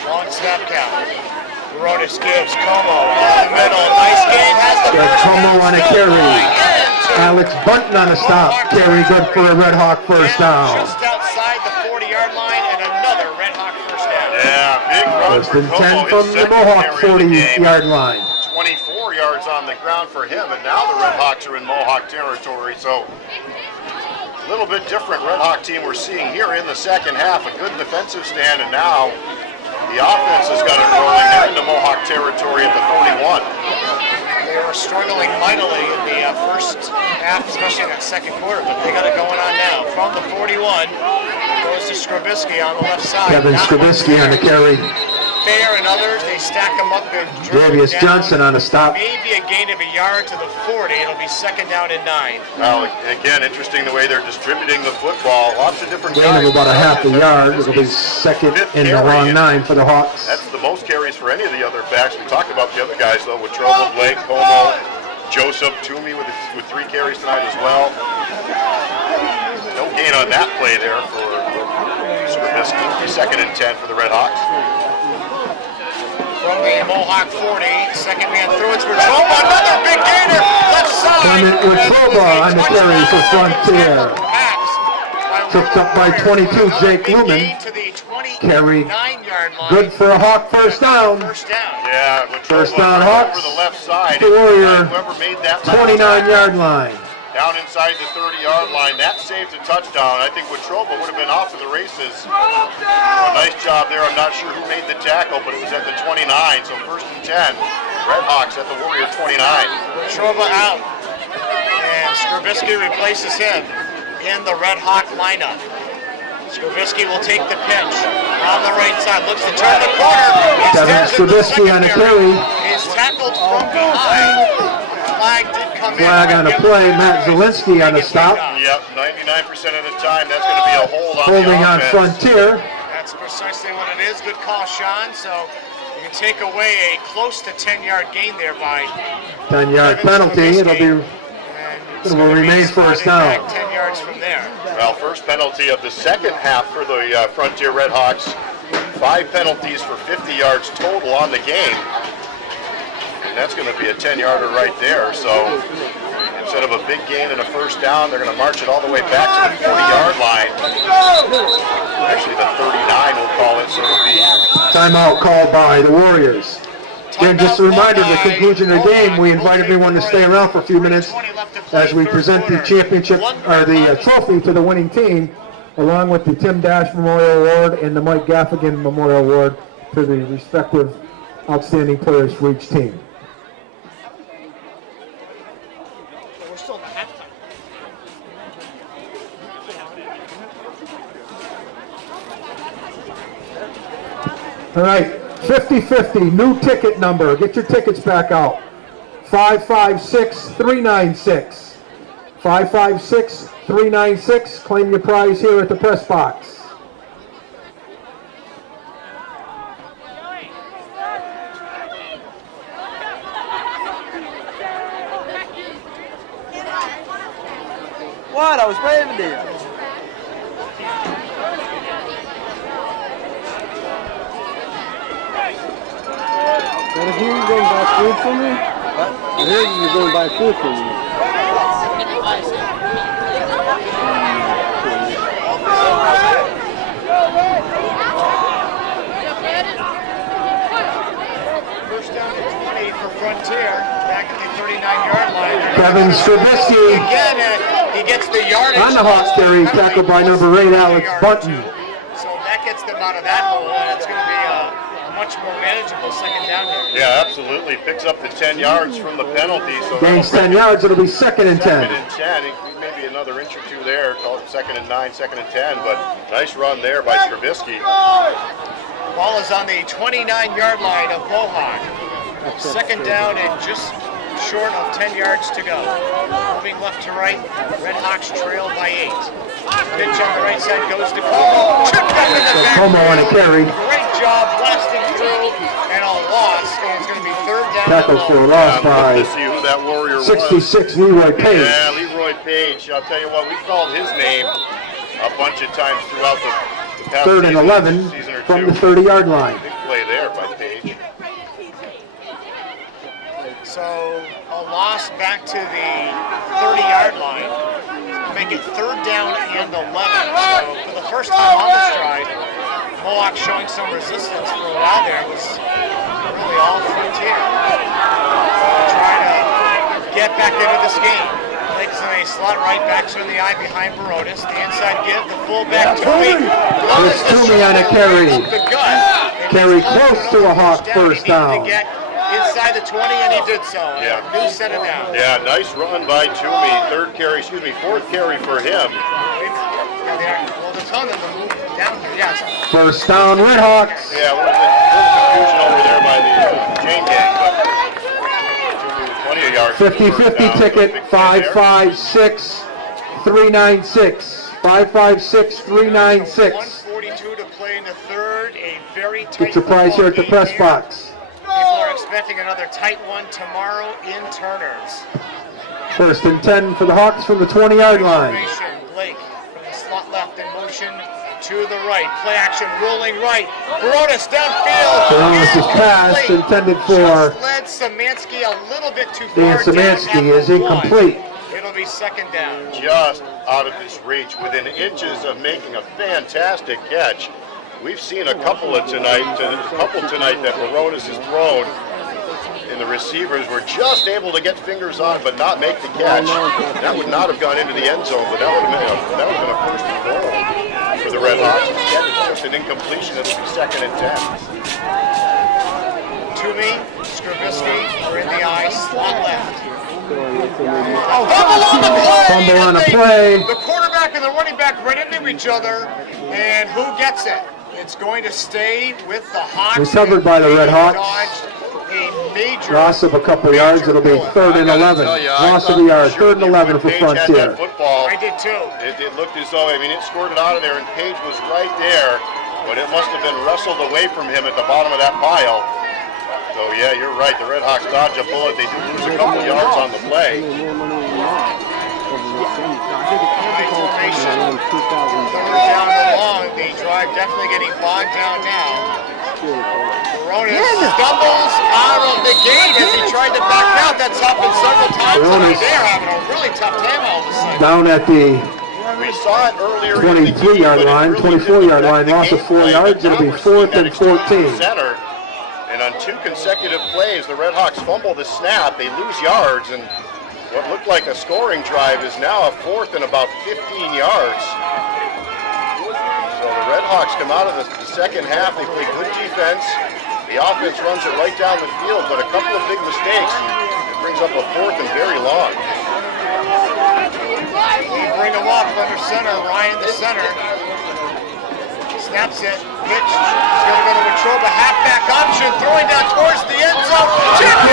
Long snap count. Baronis gives Como up the middle. Nice gain. Has the Got first Como down. on a Still carry. going into Alex Bunton on a stop. Mohawk Carry good for a Red Hawk first down. Just outside the 40-yard line and another Red Hawk first down. Yeah, big run First for and Como. 10 from his the second Mohawk carry of the game. 40-yard line. 24 yards on the ground for him, and now the Red Hawks are in Mohawk territory. So a little bit different Red Hawk team we're seeing here in the second half. A good defensive stand, and now the offense has got it rolling. They're into Mohawk territory at the 41. They were struggling mightily in the first half, especially in that second quarter, but they got it going on now. From the 41, it goes to Strabisky on the left side. Kevin Not Strabisky on the carry. Fair and others, they stack them up and drive Davius down. Johnson on a stop. Maybe a gain of a yard to the 40. It'll be second down and 9. Now, again, interesting the way they're distributing the football. Lots of different Gain guys. of about a half a yard. It'll be second and the long 9 for the Hawks. That's the most carries for any of the other backs. We talked about the other guys, though, with Trobo, Blake, Como, Joseph, Toomey with 3 carries tonight as well. No gain on that play there for Strabisky. Second and 10 for the Red Hawks. From the Mohawk 40, second man through, it's Watroba, another big gainer, left side. Clement Watroba on the carry for Frontier. Tripped up by 22, Jake Lumen. Carry good for a Hawk first down. Yeah, First Watroba down right Hawks. over the left side. The Warrior Whoever made that 29-yard line. down inside the 30-yard line, that saved a touchdown. I think Watroba would have been off to the races. A nice job there. I'm not sure who made the tackle, but it was at the 29, so first and 10. Red Hawks at the Warrior 29. Watroba out, and Strabisky replaces him in the Red Hawk lineup. Strabisky will take the pitch on the right side, looks to turn the corner. Kevin Strabisky on a carry. He's tackled from behind. Flag did come in. Flag on a play. Matt Zielinski on a stop. Yep, 99% of the time, that's going to be a hold on Holding the on offense. Frontier. That's precisely what it is. Good call, Sean. So You can take away a close to 10-yard gain there by 10-yard Evans penalty. from this It'll game. be, And it it's will gonna be remain first slotted down. back 10 yards from there. Well, first penalty of the second half for the Frontier Redhawks. 5 penalties for 50 yards total on the game. And that's going to be a 10-yarder right there. So instead of a big gain and a first down, they're going to march it all the way back to the 40-yard line. Actually, the 39, we'll call it. So it'll be Timeout called by the Warriors. And just a reminder, the conclusion of the game, we invite everyone to stay around for a few minutes as we present the championship, or the trophy to the winning team, along with the Tim Dash Memorial Award and the Mike Gaffigan Memorial Award to the respective outstanding players for each team. We're still in the halftime. All right, 50-50, new ticket number. Get your tickets back out. 556-396. 556-396. Claim your prize here at the press box. What? I was waving to you. But if you're going to buy food for me? What? I heard you were going to buy food for me. First down and 20 for Frontier, back at the 39-yard line. Kevin Strabisky Again, he gets the yardage. on the Hawks carry, tackled by number 8, Alex Bunton. So that gets them out of that hole, and it's going to be a much more manageable second down here. yeah, absolutely. Picks up the 10 yards from the penalty. So Gains 10 yards, it'll be second and 10. Second and 10, maybe another inch or two there. Call it second and 9, second and 10, but nice run there by Strabisky. Ball is on the 29-yard line of Mohawk. Second down and just short of 10 yards to go. Moving left to right, Redhawks trail by 8. Pitch on the right side goes to Como. Chipped up in the back. Como on a carry. Great job blasting through and a loss. And it's going to be third down. Tackled for a loss by Look to see who that Warrior was. 66, Leroy Page. Yeah, Leroy Page. I'll tell you what, we called his name a bunch of times throughout the past Third and 11 season or from two. the 30-yard line. Big play there by Page. So a loss back to the 30-yard line. Make it third down and 11. So for the first time on the stride, Mohawk showing some resistance for a while there. It was really all Frontier. Trying to get back into this game. Lakes in a slot right, backs in the eye behind Barotis. The inside give, the fullback Toomey. It's Toomey on a carry. The gut. Carry close to a Hawk first down. To get inside the 20, and he did so. Yeah. New set of down. Yeah, nice run by Toomey. Fourth carry for him. Yeah, well, they're telling them to move down here. Yes. First down, Redhawks. Yeah, a little confusion over there by the chain gang, but Toomey with 20 yards. 50-50 ticket, 556-396. 556-396. 1:42 to play in the third. A very tight Get your prize here at the football press game box. People are expecting another tight one tomorrow in Turner's. First and 10 for the Hawks from the 20-yard line. Formation, Blake from the slot left in motion to the right. Play action, rolling right. Barotis downfield. Barotis' pass Incomplete. intended for Just led Szymanski a little bit too Dan far down Szymanski at is the incomplete. one. It'll be second down. Just out of his reach, within inches of making a fantastic catch. We've seen a couple tonight that Barotis has thrown, and the receivers were just able to get fingers on but not make the catch. That would not have gone into the end zone, but that would have been a first and goal for the Redhawks. Instead, it's just an incompletion. It'll be second and 10. Toomey, Strabisky, we're in the eye, slot left. Fumble on the play! Fumble on a play. The quarterback and the running back ran into each other, and who gets it? It's going to stay with the Hawks. Recovered by the Redhawks. Dodged a major Loss of a couple yards. It'll be third and 11. Loss of a yard. Third and 11 for Frontier. I did too. It looked as though, it scored it out of there, and Page was right there, but it must have been wrestled away from him at the bottom of that pile. So yeah, you're right. The Red Hawks dodge a bullet. They do lose a couple yards on the play. Formation. Third down and long. The drive definitely getting bogged down now. Baronis stumbles out of the gate as he tried to back out. That's happened several times tonight. They're having a really tough time all of a sudden. Down at the We saw it earlier. 23-yard line, 24-yard line, loss of 4 yards. It'll be 4th and 14. Center. And on 2 consecutive plays, the Red Hawks fumble the snap. They lose yards, and what looked like a scoring drive is now a 4th and about 15 yards. So the Red Hawks come out of the second half. They play good defense. The offense runs it right down the field, but a couple of big mistakes. It brings up a 4th and very long. We bring him up under center. Ryan the center. Snaps it. Pitch. He's going to go to Wetruba. Halfback option. Throwing down towards the end zone. It's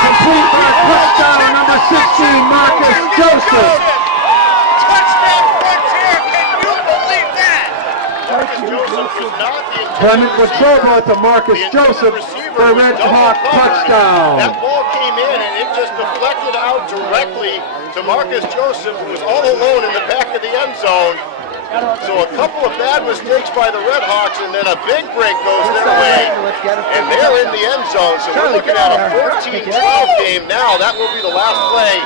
Complete for a touchdown, number 16, Marcus Joseph. Touchdown Frontier. Can you believe that? Marcus Joseph was not the Clement Wetruba to Marcus Joseph for a Red Hawk touchdown. That ball came in and it just deflected out directly to Marcus Joseph, who was all alone in the back of the end zone. So a couple of bad mistakes by the Red Hawks, and then a big break goes their way, and they're in the end zone. So we're looking at a 14-12 game now. That will be the last play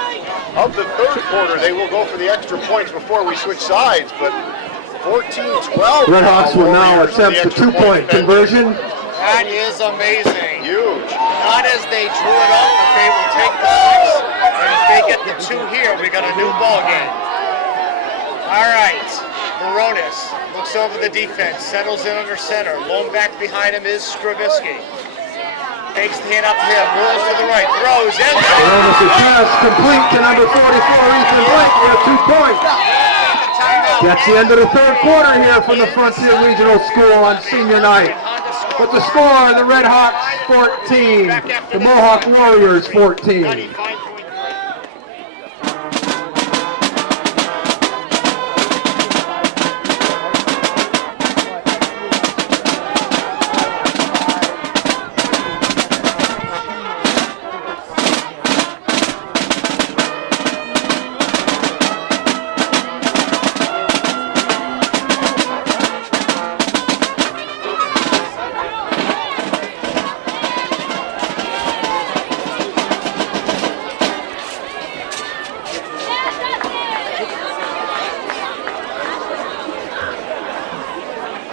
of the third quarter. They will go for the extra points before we switch sides, but 14-12. Red Hawks will now attempt the 2-point conversion. That is amazing. Huge. Not as they drew it up, but they will take the 6, and if they get the 2 here, we got a new ball game. All right. Baronis looks over the defense, settles in under center. Lone back behind him is Skrabisky. Takes the hand up to him, rolls to the right, throws, end zone. Baronis' pass complete to number 44, Ethan Blake, with 2 points. That's the end of the third quarter here from the Frontier Regional School on senior night. But the score, the Red Hawks 14, the Mohawk Warriors 14.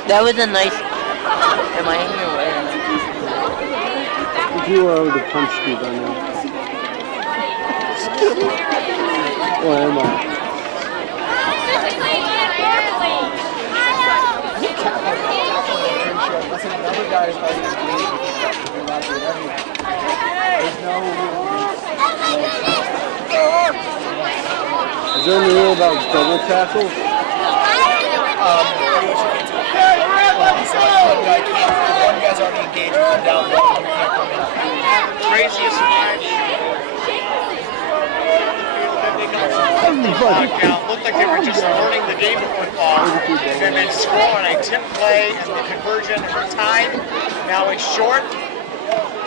That was a nice. Am I in your way? If you were, I would have punched you by now. Or am I? Is there any rule about double tackles? One guy's already engaged with him down low, you can't come in. Craziest match. Looked like they were just learning the game of football. And then scoring a tip play and the conversion for time. Now a short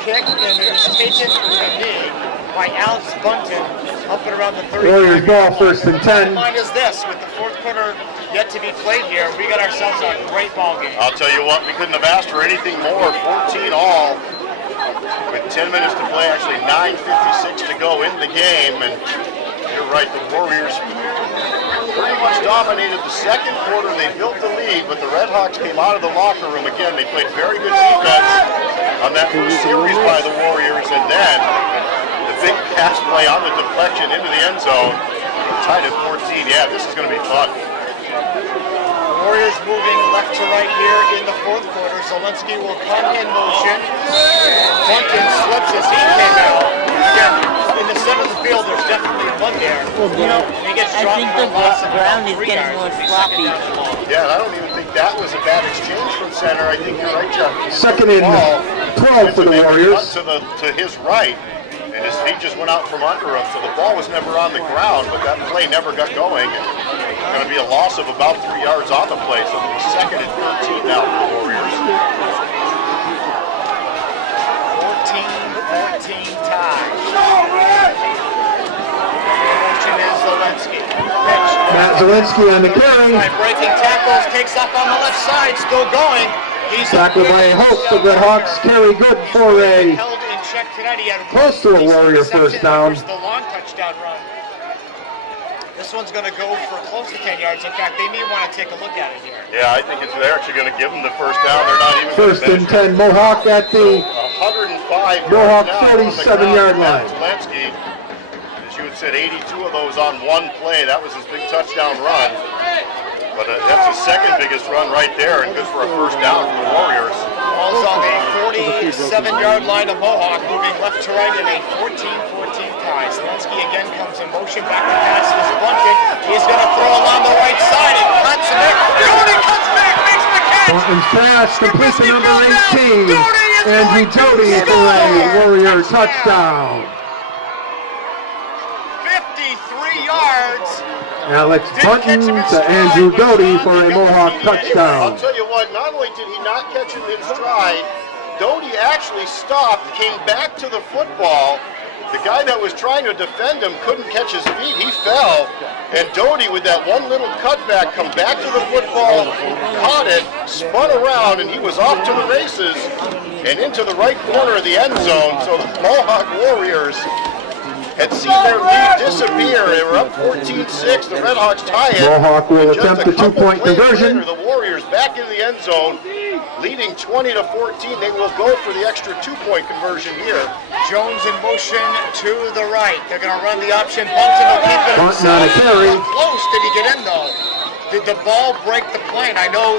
kick and it is taken to the knee by Alex Bunton up and around the 30. Warriors ball, 1st and 10. Mind is this, with the fourth quarter yet to be played here, we got ourselves a great ball game. I'll tell you what, we couldn't have asked for anything more. 14 all with 10 minutes to play, actually 9:56 to go in the game. And you're right, the Warriors pretty much dominated the second quarter. They built the lead, but the Red Hawks came out of the locker room again. They played very good defense on that first series by the Warriors, and then the big pass play on the deflection into the end zone, tied at 14. Yeah, this is going to be fun. Warriors moving left to right here in the fourth quarter. Zelensky will come in motion. Bunton slips as he came out. Again, in the center of the field, there's definitely a one there. You know, He gets I dropped think for the a loss of ground is 3 getting yards. more It'll be sloppy. second and long. Yeah, and I don't even think that was a bad exchange from center. I think you're right, Jeff. Second and 12 for the Warriors. To his right, and his feet just went out from under him, so the ball was never on the ground, but that play never got going. It's going to be a loss of about 3 yards on the play, so it'll be second and 13 now for the Warriors. Matt Zielinski on the carry. Breaking tackles, takes up on the left side, still going. He's Tackled by Hope. The Red Hawks carry good for a held in check tonight. He had close to a Warrior first down. The long touchdown run. This one's going to go for close to 10 yards. In fact, they may want to take a look at it here. Yeah, I think they're actually going to give them the first down. They're not even First and 10, Mohawk at the 105 Mohawk yards now 47-yard line. Zelensky, as you had said, 82 of those on one play. That was his big touchdown run. But that's his second biggest run right there, and good for a first down for the Warriors. Ball's on the 47-yard line of Mohawk, moving left to right in a 14-14 tie. Zelensky again comes in motion, back to pass, is bunted. He's going to throw along the right side and cuts back. Doty cuts back, makes the catch. Thornton's pass complete to number 18. Andrew Doty for a Warrior touchdown. 53 yards. Alex Bunton to Andrew Doty for a Mohawk touchdown. I'll tell you what, not only did he not catch him in stride, Doty actually stopped, came back to the football. The guy that was trying to defend him couldn't catch his feet. He fell. And Doty, with that one little cutback, come back to the football, caught it, spun around, and he was off to the races and into the right corner of the end zone. So the Mohawk Warriors had seen their lead disappear. They were up 14-6. The Red Hawks tie it. Mohawk will Just attempt a the couple two-point plays conversion. later, the Warriors back in the end zone, leading 20-14. They will go for the extra two-point conversion here. Jones in motion to the right. They're going to run the option. Bunton will keep it Bunton on a carry. How close did he get in, though? Did the ball break the plane? I know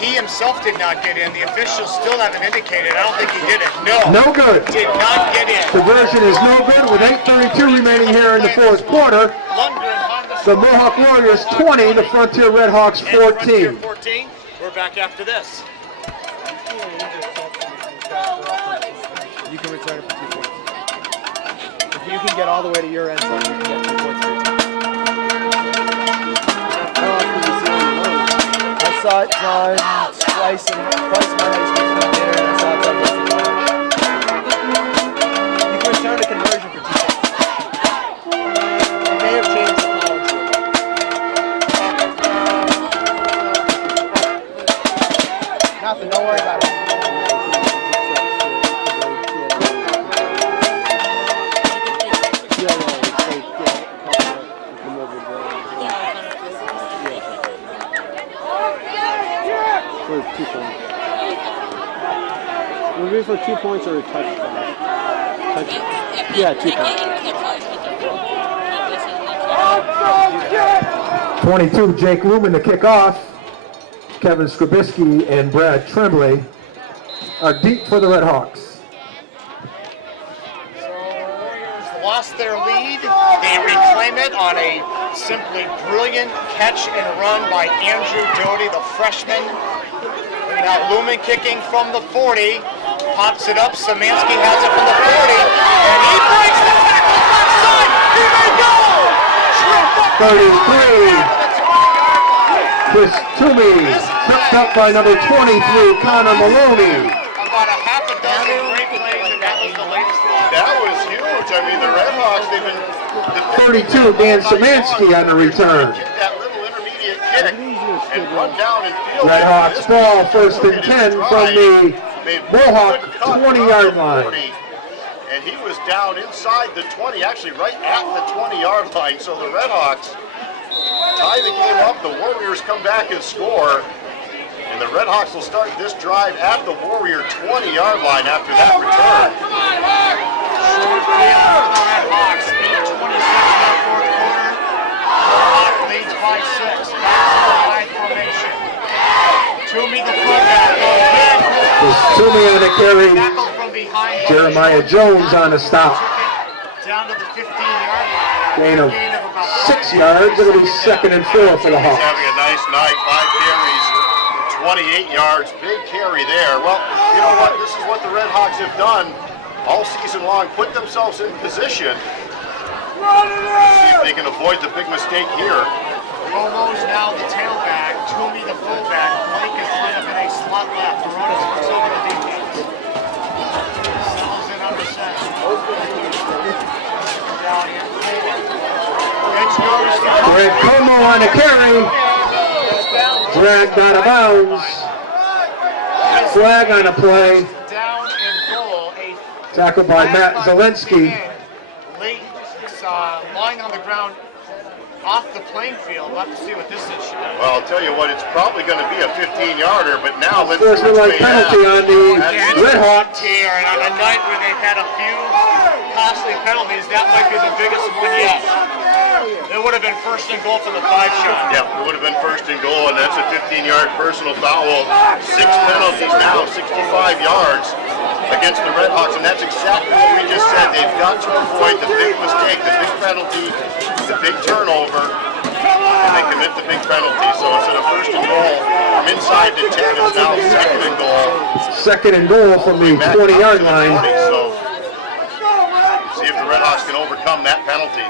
he himself did not get in. The officials still haven't indicated. I don't think he did it. No good. Did not get in. Conversion is no good with 8:32 remaining here in the fourth quarter. The Mohawk Warriors 20, the Frontier Red Hawks 14. We're back after this. You can return it for 2 points. If you can get all the way to your end zone, you can get 2 points for your team. I saw it done twice in my high school there, and I saw it done once in college. You can return a conversion for 2 points. They may have changed the policy. Nothing, don't worry about it. For 2 points. Will it be for 2 points or a touchdown? Yeah, 2 points. 22, Jake Lumen to kick off. Kevin Skrabisky and Brad Tremblay are deep for the Red Hawks. So the Warriors lost their lead. They reclaim it on a simply brilliant catch and run by Andrew Doty, the freshman. And now Lumen kicking from the 40. Pops it up. Szymanski has it from the 40. And he breaks the tackle left side. He may go! 33. Chris Toomey, tripped up by number 23, Connor Maloney. About a half a dozen great plays, and that was the latest one. That was huge. I mean, the Red Hawks, they've been... 32, Dan Szymanski on the return. Get that little intermediate kick and run down and field. Red Hawks ball, first and 10 from the Mohawk 20-yard line. And he was down inside the 20, actually right at the 20-yard line. So the Red Hawks tie the game up. The Warriors come back and score. And the Red Hawks will start this drive at the Warrior 20-yard line after that return. Red Hawks, 8:26 in the fourth quarter. Mohawk leads by 6. Back to the formation. Toomey the fullback. There's Toomey on the carry. Tackle from behind. Jeremiah Jones on a stop. Down to the 15-yard line. Gain of 6 yards. It'll be second and 4 for the He's Hawks. having a nice night. 5 carries, 28 yards. Big carry there. Well, you know what? This is what the Red Hawks have done all season long. Put themselves in position. See if they can avoid the big mistake here. Romo's now the tailback. Toomey the fullback. Blake is lined up in a slot left. Barones looks over the defense. Settles in under center. Down here. Pitch goes to Greg Como on the carry. Dragged out of bounds. Flag on the play. down and goal. A Tackled by Matt flag Zielinski. came in late. It's lying on the ground off the playing field. We'll have to see what this is. Well, I'll tell you what, it's probably going to be a 15-yarder, but now let's First see like what's made penalty on the Red Hawks. Here, and on a night where they've had a few costly penalties, that might be the biggest one yet. It would have been first and goal for the 5-shot. Yeah, it would have been first and goal, and that's a 15-yard personal foul. 6 penalties now, 65 yards against the Red Hawks, and that's exactly what we just said. They've got to avoid the big mistake, the big penalty, the big turnover, and they commit the big penalty. So instead of first and goal from inside the 10, it's now second and goal. Second and goal from the 20-yard line. So see if the Red Hawks can overcome that penalty.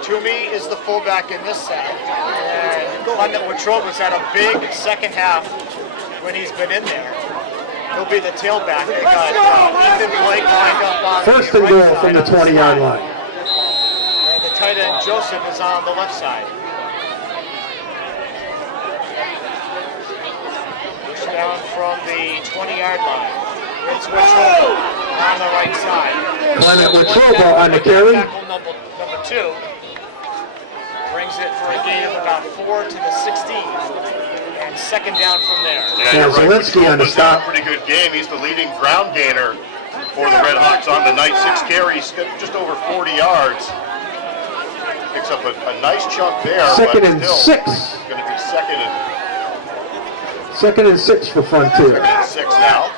Toomey is the fullback in this set. And Clement Wetruba's had a big second half when he's been in there. He'll be the tailback. They got Ethan Blake lined up on First the and right goal side from the on this 20-yard side. line. And the tight end Joseph is on the left side. Push down from the 20-yard line. It's Wetruba on the right side. Clement Wetruba on the carry. Tackle number 2. Brings it for a gain of about 4 to the 16. And second down from there. Yeah, Zielinski on the Wetruba's stop. had a pretty good game. He's the leading ground gainer for the Red Hawks on the night. 6 carries, just over 40 yards. Picks up a nice chunk there. Second but and still 6. Going to be Second and 6 for Frontier. 6 now.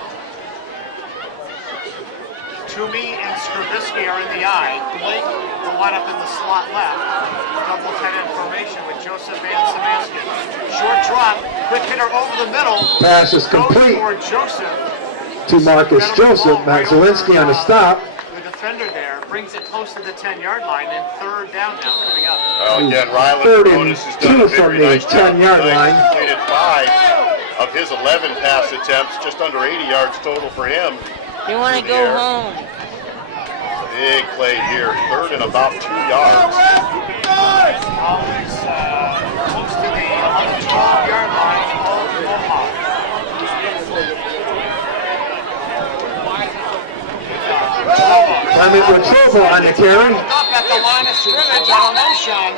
Toomey and Skrbisky are in the eye. Blake will line up in the slot left. Double tight end formation with Joseph and Samansky. Short drop, quick hitter over the middle. Pass is Goes complete for Joseph. to Marcus Joseph. Matt Zielinski on the stop. The defender there brings it close to the 10-yard line, and third down now coming up. Well, again, Ryland Third and Bronis has done a 2 from very the nice job. 10-yard He's line. completed 5 of his 11 pass attempts, just under 80 yards total for him. They want to Through the go air. home. Big play here, third and about 2 yards. Always close to the 11-12-yard line of Mohawk. Clement Wetruba on the carry. Up at the line of scrimmage. I don't know, Sean.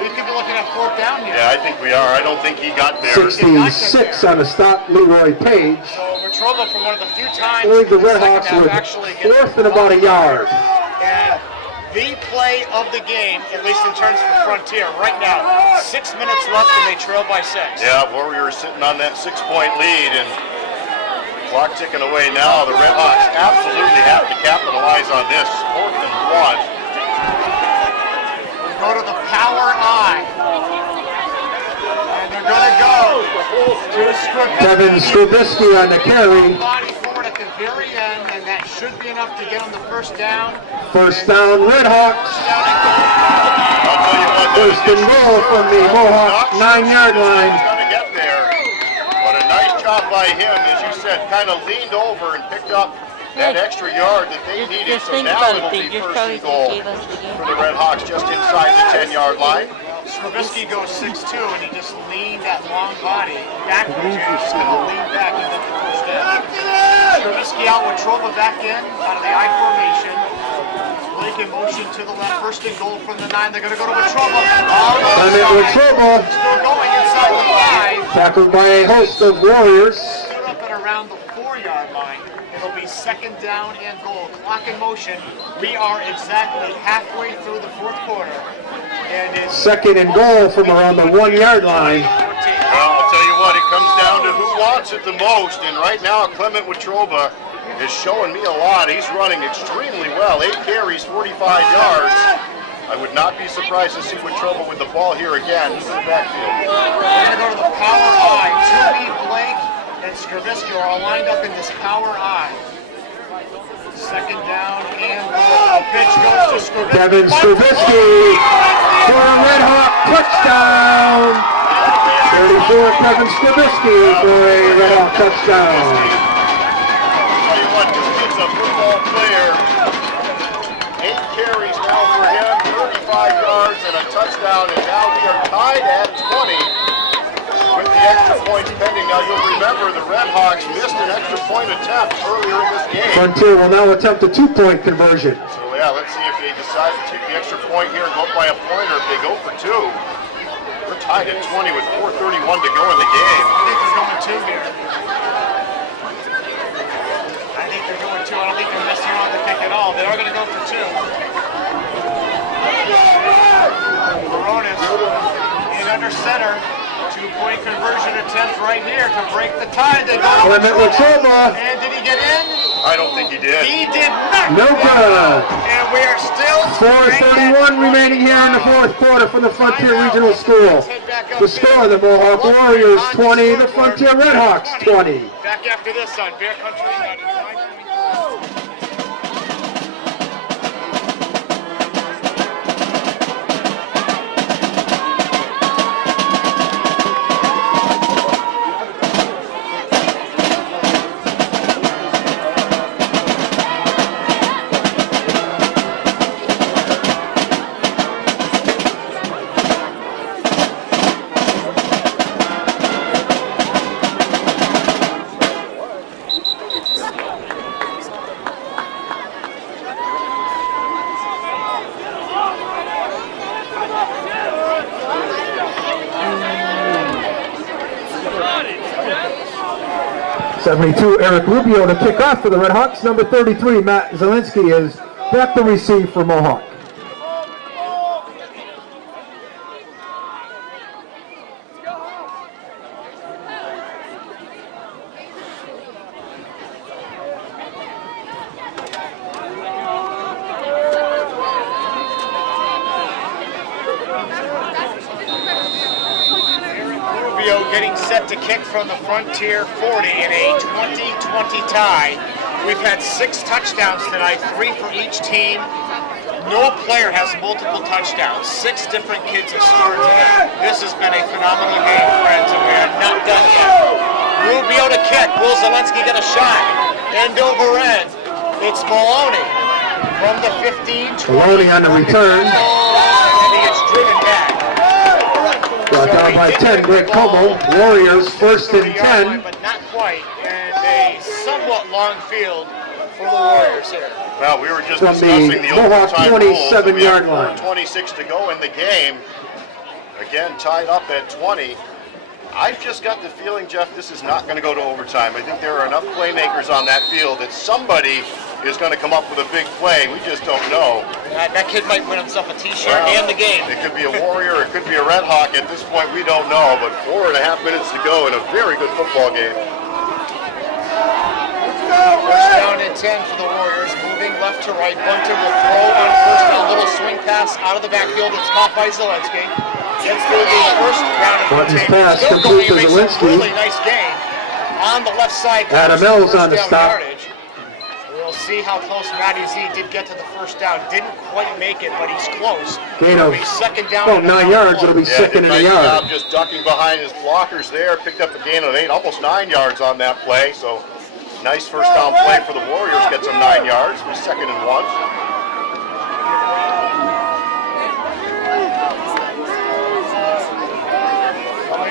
We could be looking at fourth down here. Yeah, I think we are. I don't think he got there. 66 on the stop, Leroy Page. So Wetruba from one of the few times I believe the in Red second Hawks half were actually gets fourth and about a yard. And the play of the game, at least in terms of Frontier, right now, 6 minutes left and they trail by 6. Yeah, Warriors sitting on that 6-point lead and clock ticking away now. The Red Hawks absolutely have to capitalize on this. 4th and 1. Go to the power eye. And they're going to go to Skrbisky. Kevin Skrbisky on the carry. Body forward at the very end, and that should be enough to get on the first down. First down, Red Hawks. I'll tell you what, First and goal from the Mohawk 9-yard line. He's going to get there. But a nice job by him, as you said, kind of leaned over and picked up that extra yard that they needed. Just So think now about it'll it. They be just first probably and goal gave us the game. for the Red Hawks just inside the 10-yard line. Skrbisky goes 6'2", and he just leaned that long body backwards. He's just going to lean back and get the first down. Skrbisky out with Wetruba back in, out of the I formation. Blake in motion to the left. First and goal from the 9. They're going to go to Wetruba. Clement Wetruba, Still going inside the 5. tackled by a host of Warriors. Stood up at around the 4-yard line. It'll be second down and goal. Clock in motion. We are exactly halfway through the fourth quarter. And it's Second and goal from around the 1-yard line. 14. Well, I'll tell you what, it comes down to who wants it the most. And right now, Clement Wetruba is showing me a lot. He's running extremely well. 8 carries, 45 yards. I would not be surprised to see Wetruba with the ball here again in the backfield. We're going to go to the power eye. Toomey, Blake, and Skrbisky are all lined up in this power eye. Second down and goal. A pitch goes to Skrbisky. Kevin Skrbisky for a Red Hawk touchdown. 34, Kevin Skrbisky for a Red Hawk touchdown. I'll tell you what, this kid's a football player. 8 carries now for him, touchdown, and now we are tied at 20 with the extra points pending. Now you'll remember the Red Hawks missed an extra point attempt earlier in this game. Frontier will now attempt a 2-point conversion. So yeah, let's see if they decide to take the extra point here and go up by a point, or if they go for 2. We're tied at 20 with 4:31 to go in the game. I think they're going 2 here. I think they're going 2. I don't think they're missing on the kick at all. They are going to go for 2. Baronis in under center. 2-point conversion attempt right here to break the tie. They go to Clement looks over. And did he get in? I don't think he did. He did not. No good. And we are still 4:31 remaining here in the fourth quarter for the Frontier Regional School. The score, the Mohawk Warriors 20, the Frontier Red Hawks 20. Back after this on Bear Country United. Eric Rubio to kick off for the Red Hawks. Number 33, Matt Zielinski, is back to receive for Mohawk. Getting set to kick from the Frontier 40 in a 20-20 tie. We've had 6 touchdowns tonight, 3 for each team. No player has multiple touchdowns. 6 different kids have scored tonight. This has been a phenomenal game, friends, and we are not done yet. Rubio to kick. Will Zielinski get a shot? End over end. It's Maloney from the 15-20. Maloney on the return. And he gets driven back. Brought down by 10, Greg Como. Warriors first and 10. But not quite, and a somewhat long field for the Warriors here. Well, we were just From discussing the the Mohawk overtime rules. 27-yard line. 26 to go in the game. Again, tied up at 20. I've just got the feeling, Jeff, this is not going to go to overtime. I think there are enough playmakers on that field that somebody is going to come up with a big play. We just don't know. That kid might win himself a T-shirt and the game. It could be a Warrior, it could be a Red Hawk. At this point, we don't know. But 4.5 minutes to go in a very good football game. First down and 10 for the Warriors. Moving left to right. Bunting will throw on first down. A little swing pass out of the backfield. It's caught by Zielinski. Gets through the first round of Bunting's containment. pass complete to Zielinski. Really nice game on the left side. Adam Mills on the First stop. down yardage. We'll see how close Matty Z did get to the first down. Didn't quite make it, but he's close. Gain It'll of be second down. about 9 yards. It'll be second and a nice yard. job just ducking behind his blockers there. Picked up a gain of 8, almost 9 yards on that play. So nice first down play for the Warriors. Gets them 9 yards. It'll be second and 1.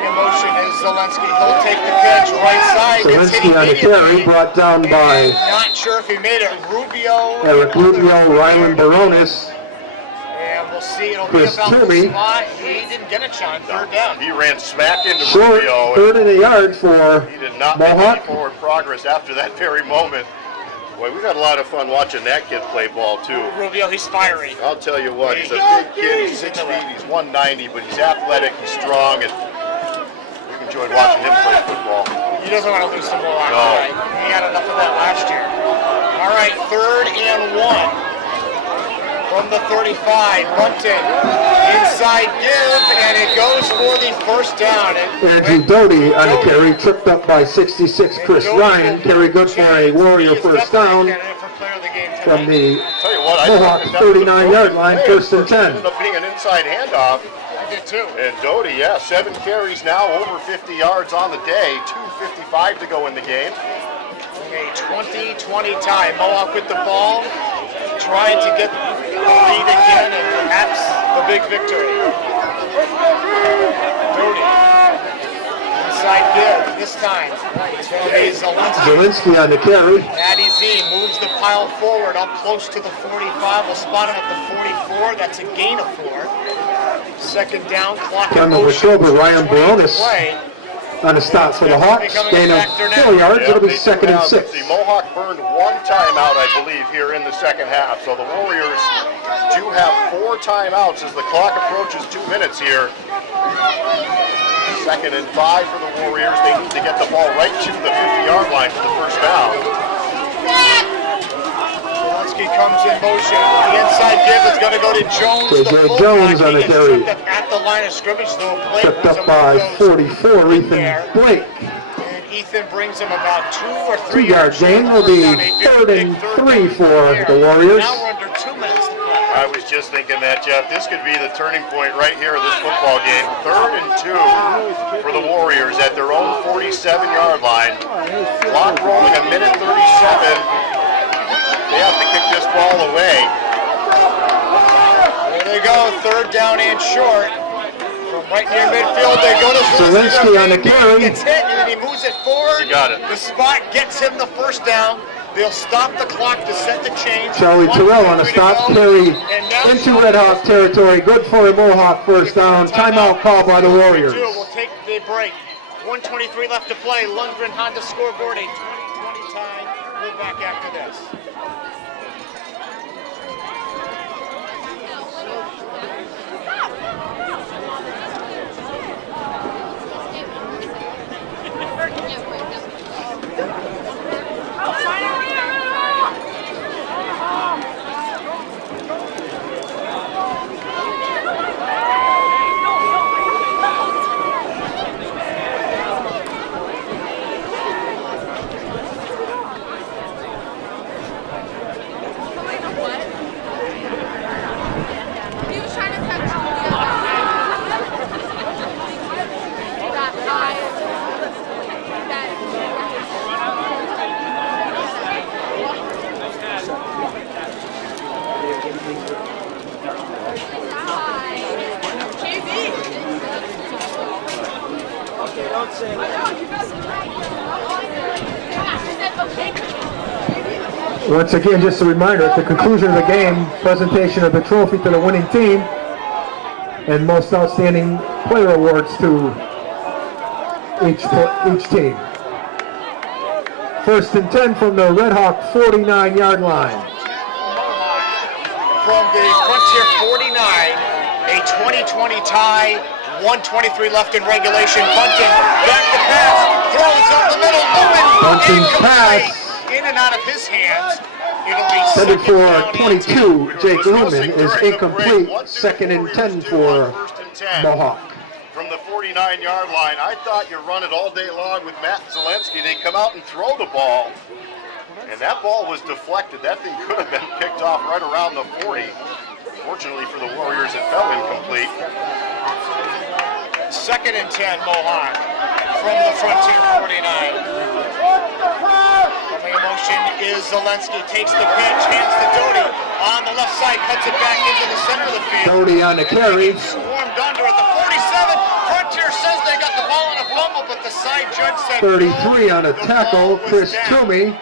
Motion is Zielinski. He'll take the pitch right side. Zielinski on the carry, brought down by Not sure if he made it. Rubio. Eric Rubio, Rylan Baronis. And we'll see. It'll Chris be about Toomey. the spot. He didn't get a shot. Third down. He ran smack into Short, Rubio. third and a yard for He did not make any Mohawk. forward progress after that very moment. Boy, we've had a lot of fun watching that kid play ball, too. Rubio, he's fiery. I'll tell you what, he's a big kid. He's 6 feet. He's 190, but he's athletic. He's strong, and we've enjoyed watching him play football. He doesn't want to lose the ball. No. Right? He had enough of that last year. All right, 3rd and 1 from the 35. Bunting inside give, and it goes for the first down. Andrew Doty on the carry, tripped up by 66 Chris Ryan. Carry good for a Warrior first down from the Tell you what, I Mohawk thought that was a 39-yard line, play. first and 10. Ended up being an inside handoff. I did too. And Doty, 7 carries now, over 50 yards on the day, 2:55 to go in the game. A 20-20 tie. Mohawk with the ball, trying to get the lead again, and Caps the big victory. Doty. Inside give. This time it's going to be Zielinski. Zielinski on the carry. Matty Z moves the pile forward up close to the 45. We'll spot him at the 44. That's a gain of 4. Second down, clock in motion. Ryan Baronis on a stop for the Hawks. Gain of 4 yards. It'll be second and 6. The Mohawk burned 1 timeout, I believe, here in the second half. So the Warriors do have 4 timeouts as the clock approaches 2 minutes here. Second and 5 for the Warriors. They need to get the ball right to the 50-yard line for the first down. Zielinski comes in motion. The inside give is going to go to Jones. J.J. Jones on the carry. At the line of scrimmage, though. Picked up by 44, Ethan Blake. And Ethan brings him about 2 or 3 2-yard gain will be 3rd and 3 for the Warriors. Now we're under 2 minutes to play. I was just thinking that, Jeff. This could be the turning point right here of this football game. 3rd and 2 for the Warriors at their own 47-yard line. Clock rolling, 1:37. They have to kick this ball away. There they go, 3rd down and short. From right near midfield, they go to Zielinski on the carry. Gets hit, and then he moves it forward. You got it. The spot gets him the first down. They'll stop the clock to set the change. Charlie Terrell on a stop carry into Red Hawk territory. Good for a Mohawk first down. Timeout call by the Warriors. We'll take the break. 1:23 left to play. Lundgren Honda scoreboard, a 20-20 tie. We're back after this. Once again, just a reminder, at the conclusion of the game, presentation of the trophy to the winning team and most outstanding player awards to each team. 1st and 10 from the Red Hawk 49-yard line. From the Frontier 49, a 20-20 tie, 1:23 left in regulation. Bunting back to pass, throws up the middle, Bunting's pass. In and out of his hands. It'll be Headed for down 22, Jake Lumen is incomplete. 2nd and 10 for Mohawk. From the 49-yard line, I thought you run it all day long with Matt Zielinski. They come out and throw the ball, and that ball was deflected. That thing could have been picked off right around the 40. Fortunately for the Warriors, it fell incomplete. 2nd and 10, Mohawk from the Frontier 49. Coming in motion is Zielinski, takes the pitch, hands to Doty. On the left side, cuts it back into the center of the field. Doty on the carry. Swarmed under at the 47. Frontier says they got the ball on a fumble, but the side judge said 33 on a tackle, Chris Toomey.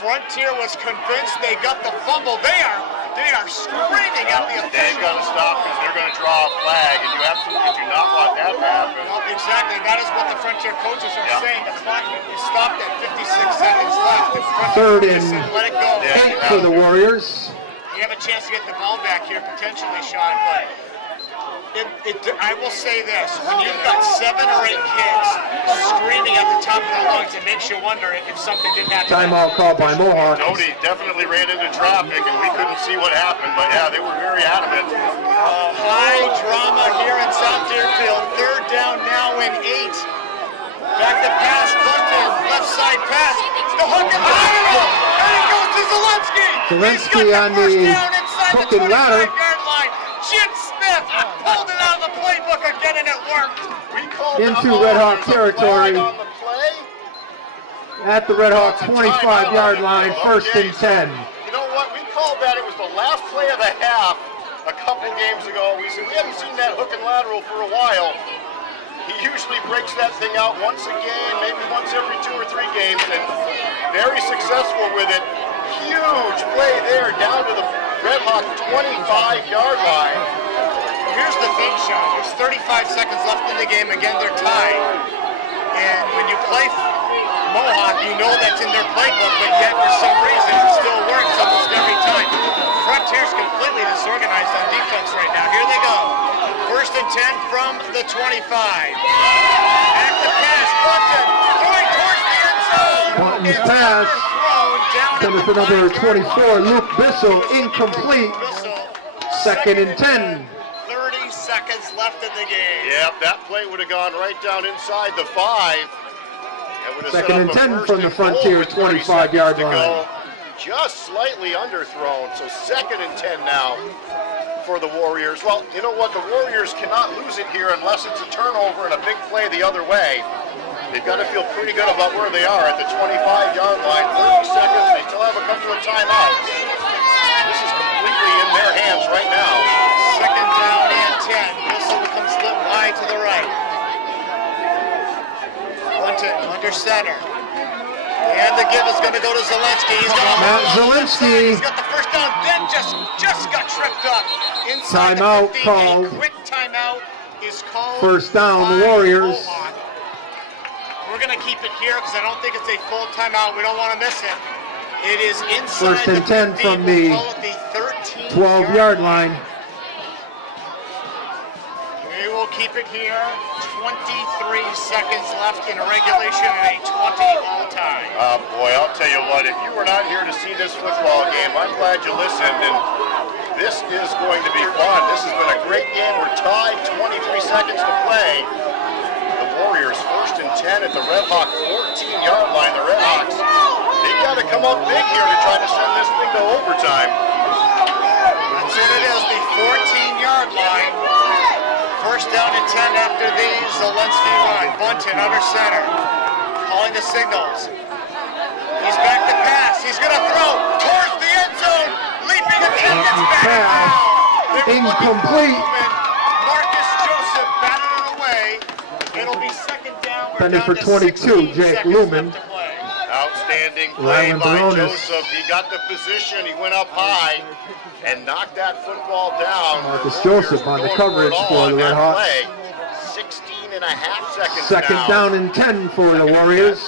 Frontier was convinced they got the fumble. They are screaming at the official. They've got to stop because they're going to draw a flag, and you absolutely do not want that to happen. Well, exactly. That is what the Frontier coaches are saying. The clock is stopped at 56 seconds left. 3rd and let it go. 8 for the Warriors. You have a chance to get the ball back here potentially, Sean, but I will say this, when you've got 7 or 8 kids screaming at the top of their lungs, it makes you wonder if something didn't happen. Timeout called by Mohawk. Doty definitely ran into traffic, and we couldn't see what happened, but yeah, they were very adamant. High drama here in South Deerfield. 3rd down now and 8. Back to pass, Bunting, left side pass. The hook and and it goes to Zielinski. Zielinski on the hook and ladder. Jim Smith pulled it out of the playbook again, and it worked. Into Red Hawk territory. At the Red Hawk 25-yard line, 1st and 10. You know what? We called that. It was the last play of the half. couple games ago. We said we haven't seen that hook and lateral for a while. He usually breaks that thing out once a game, maybe once every 2 or 3 games, and very successful with it. Huge play there down to the Redhawk 25-yard line. Here's the thing, Sean. There's 35 seconds left in the game. Again, they're tied. And when you play Mohawk, you know that's in their playbook, but yet for some reason it still works almost every time. Frontier's completely disorganized on defense right now. Here they go. 1st and 10 from the 25. At the pass, Bunton throwing towards the end zone. Bunton's It's pass. overthrown down at Coming the for number 5-yard 24, Luke Bissell, incomplete. Bissell, 2nd and 10. 30 seconds left in the game. Yep, that play would have gone right down inside the 5. That would have set 2nd up and a 10 first from the and goal Frontier with 30 25-yard seconds to line. go. Just slightly underthrown, so 2nd and 10 now for the Warriors. Well, you know what? The Warriors cannot lose it here unless it's a turnover and a big play the other way. They've got to feel pretty good about where they are at the 25-yard line. 30 seconds. They still have a couple of timeouts. This is completely in their hands right now. 2nd down and 10. Bissell becomes split wide to the right. Bunton under center. And the give is going to go to Zelensky. He's got Matt Zelensky. He's got the first down. Ben just got tripped up. Inside Timeout the 15. called. A quick timeout is called. 1st down, by Warriors. Mohawk. We're going to keep it here because I don't think it's a full timeout. We don't want to miss it. It is inside 1st and 10 the 15. from We'll the call it the 12-yard line. We will keep it here. 23 seconds left in regulation and a 20 all time. Boy, I'll tell you what, if you were not here to see this football game, I'm glad you listened, and this is going to be fun. This has been a great game. We're tied, 23 seconds to play. The Warriors 1st and 10 at the Redhawk 14-yard line. The Redhawks, they've got to come up big here to try to send this thing to overtime. That's what it is, the 14-yard line. 1st down and 10 after the Zelensky run. Bunton under center, calling the signals. He's back to pass. He's going to throw towards the end zone. Leaping attempt. It's batted down. Incomplete. Marcus Joseph batted it away. It'll be 2nd down. We're Pending down for to 22, 16 Jake seconds Lumen. left to play. Outstanding play Rylan by Barones. Joseph. He got the position. He went up high and knocked that football down. Marcus The Warriors Joseph on the going coverage it all for the on that Redhawks. play. 16 and a half seconds 2nd now. down and 10 for the Warriors.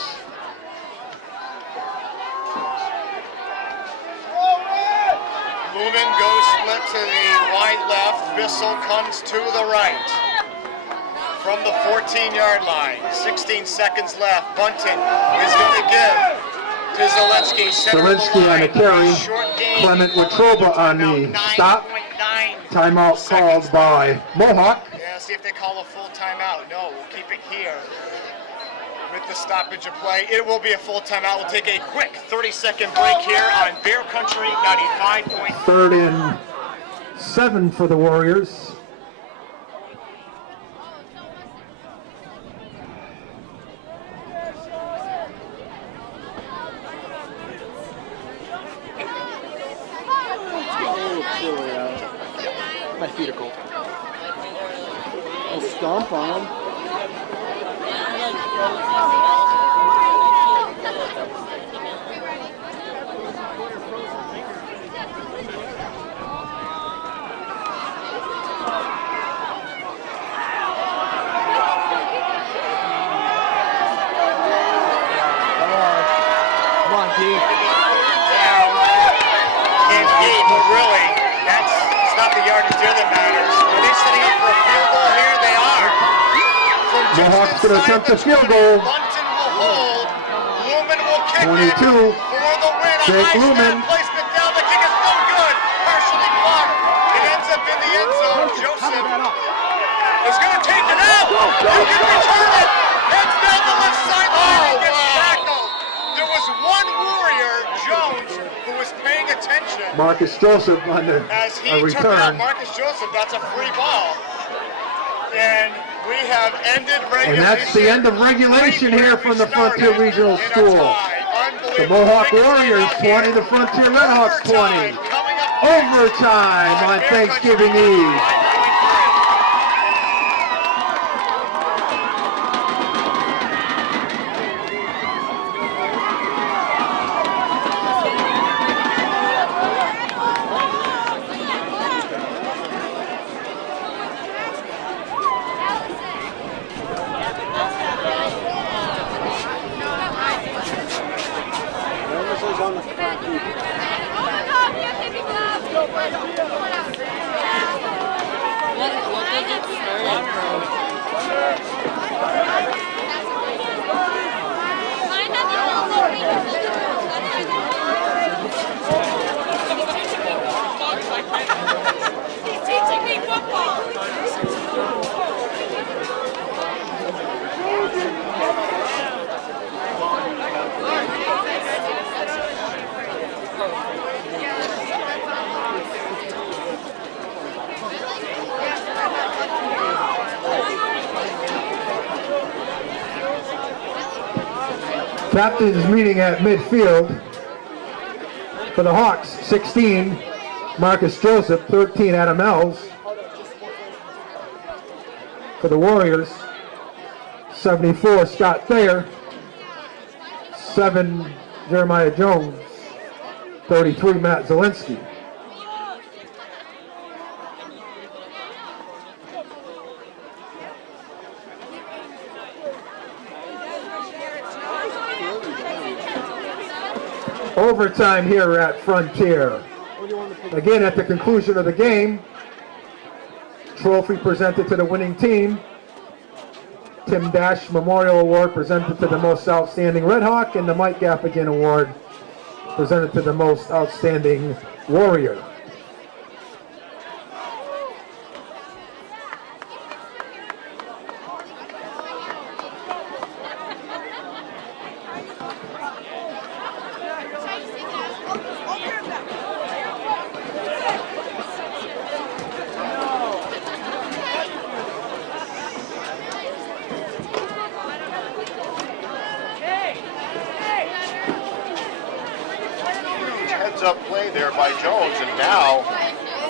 Lumen goes split to the wide left. Bissell comes to the right. From the 14-yard line. 16 seconds left. Bunton is going to give to Zelensky. Zelensky on the carry. Clement Watroba on the stop. Timeout called by Mohawk. Yeah, see if they call a full timeout. No, we'll keep it here. With the stoppage of play, it will be a full timeout. We'll take a quick 30-second break here on Bear Country 95. 3rd and 7 for the Warriors. My feet are cold. I'll stomp on them. Come on, D. And Pete, really, it's not the yardage there that matters. Are they setting up for a field goal here? They are. From just Mohawk's going to inside attempt the a field 20, goal. Bunton will hold. Lumen will kick 22. it for the win. A Jake high Lumen. snap placement down. The kick is no good. Partially blocked. It ends up in the end zone. Joseph is going to take it out. You can return it. Heads down the left sideline and gets tackled. There was one Warrior, Jones, who was paying attention. Marcus Joseph on the As he a took it out, return. Marcus Joseph, that's a free ball. And we have ended regulation. And that's the end of regulation here from the Frontier Regional in a School. tie. The Unbelievable. Mohawk Big Warriors timeout here. 20, the Frontier Redhawks 20. Overtime coming up overtime on Thanksgiving Eve. What did it start from? He's teaching me football. Captain's meeting at midfield. For the Hawks, 16, Marcus Joseph, 13, Adam Ells. For the Warriors, 74, Scott Thayer, 7, Jeremiah Jones, 33, Matt Zielinski. Overtime here at Frontier. Again, at the conclusion of the game, trophy presented to the winning team. Tim Dash Memorial Award presented to the most outstanding Red Hawk, and the Mike Gaffigan Award presented to the most outstanding Warrior. Up play there by Jones, and now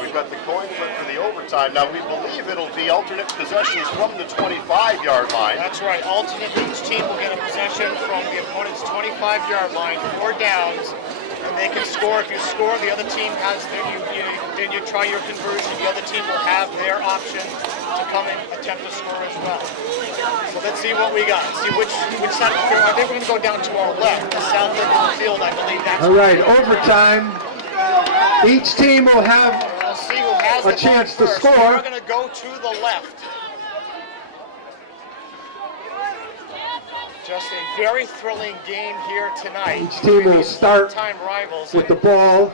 we've got the coin flip for the overtime. Now we believe it'll be alternate possessions from the 25-yard line. That's right. Alternate, each team will get a possession from the opponent's 25-yard line, 4 downs, and they can score. If you score, the other team has then you try your conversion. The other team will have their option to come and attempt to score as well. So let's see what we got. See which side of the field. I think we're going to go down to our left, the south end of the field. I believe that's. All right, overtime. Each team will have We'll see who has a the chance ball to first. score. We're going to go to the left. Just a very thrilling game here tonight. Each team will These start time rivals. with the ball.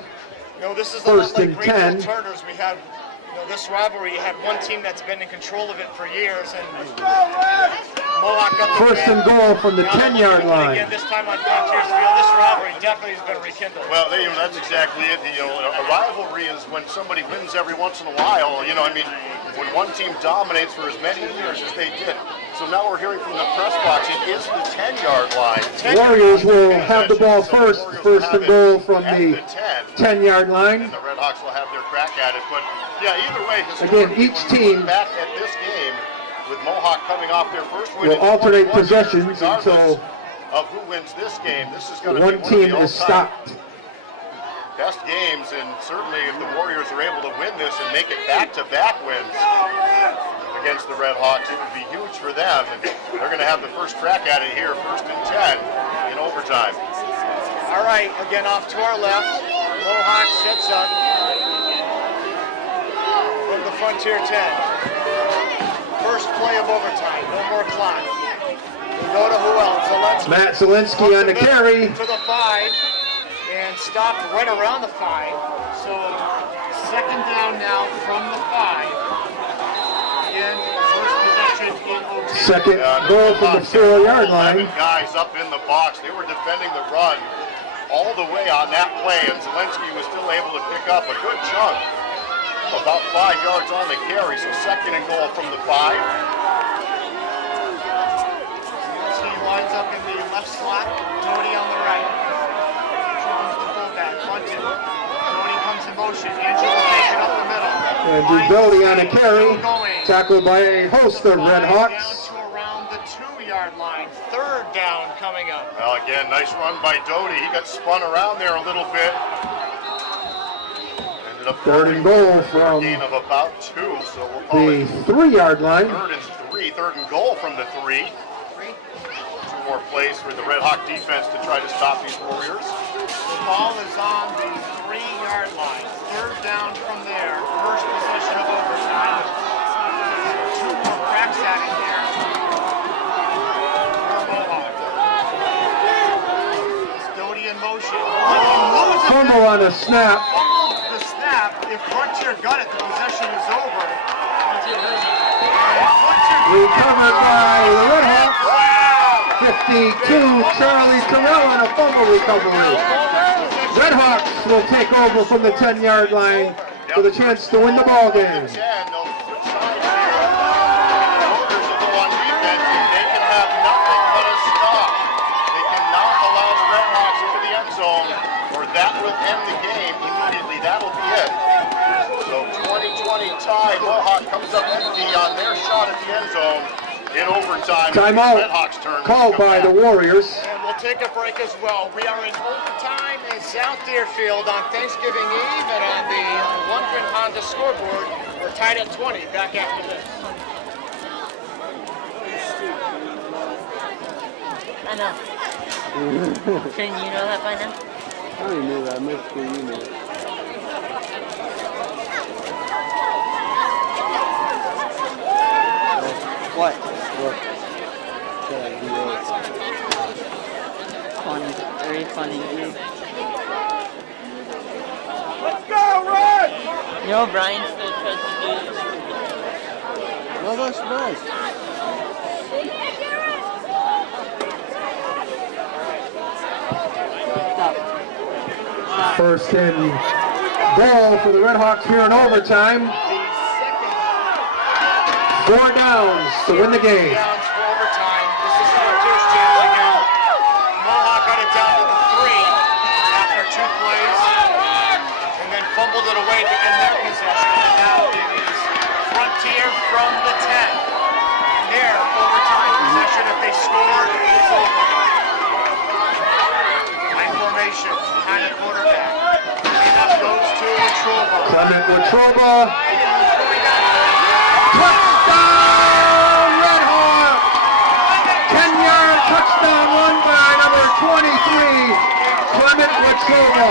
You know, this is First a lot and like 10. Greenfield Turners. We have, you know, this rivalry. You had one team that's been in control of it for years, and Mohawk got the First win. and goal from the Now they're 10-yard looking to win line. Again, this time on Frontier's Field. This rivalry definitely has been rekindled. Well, that's exactly it. You know, a rivalry is when somebody wins every once in a while. You know, I mean, when one team dominates for as many years as they did. So now we're hearing from the press box, it is the 10-yard line. Warriors will have the ball first. Warriors First will and have goal it from at the 10-yard line. And the Red Hawks will have their crack at it. But yeah, either way, Again, each when we look team back at this game with Mohawk coming off their first win will in 21 alternate years, possessions regardless until of who wins this game. This is going to be one one team of the is all-time stopped. best games, and certainly if the Warriors are able to win this and make it back-to-back wins against the Red Hawks, it would be huge for them, and they're going to have the first crack at it here, first and 10 in overtime. All right, again off to our left. Mohawk sets up from the Frontier 10. First play of overtime, no more clock. We go to who else? Zielinski. Matt Zielinski on the carry. To the 5 and stopped right around the 5. So second down now from the 5. Again, first possession in OT. Second goal from the 4-yard line. 11 guys up in the box. They were defending the run all the way on that play, and Zielinski was still able to pick up a good chunk, about 5 yards on the carry. So second and goal from the 5. He lines up in the left slot, Doty on the right. Jones the fullback, bunted. Doty comes in motion. Angelo takes it up the middle. And Doty on a carry, tackled by a host of Red Down Hawks. to around the 2-yard line. Third down coming up. Well, again, nice run by Doty. He got spun around there a little bit. Ended up Third and goal for a from gain of about 2, so we'll call the it 3-yard line. third and goal from the 3. 2 more plays for the Red Hawk defense to try to stop these Warriors. The ball is on the 3-yard line. Third down from there. First possession of overtime. 2 more cracks at it here. Doty in motion. Fumble on a snap. Fumbles the snap. If Frontier got it, the possession is over. Recovered by the Red Hawks. 52, Charlie Terrell on a fumble recovery. Red Hawks will take over from the 10-yard line with a chance to win the ball game. That will end the game immediately. That'll be it. So 2020 tie. Mohawk comes up empty on their shot at the end zone in overtime. Timeout Red Hawks turn called by the Warriors. And we'll take a break as well. We are in overtime in South Deerfield on Thanksgiving Eve, and on the Lundgren Honda scoreboard, we're tied at 20. Back after this. I know. Shouldn't you know that by now? I already knew that. I made sure you knew it. What? What? Funny. Very funny, dude. Let's go, Red! You know Brian still tries to do this. No, that's nice. Stop. First and goal for the Red Hawks here in overtime. 4 downs to win the game. Downs for overtime. This is Frontier's chance again. Mohawk got it down to the 3 after 2 plays, and then fumbled it away to end their possession. And now it is Frontier from the 10. Their overtime possession. If they score, it's over. High formation behind the quarterback. Cleanup goes to Latroba. Clement Latroba. Touchdown, Red Hawk! 10-yard touchdown run by number 23, Clement Latroba.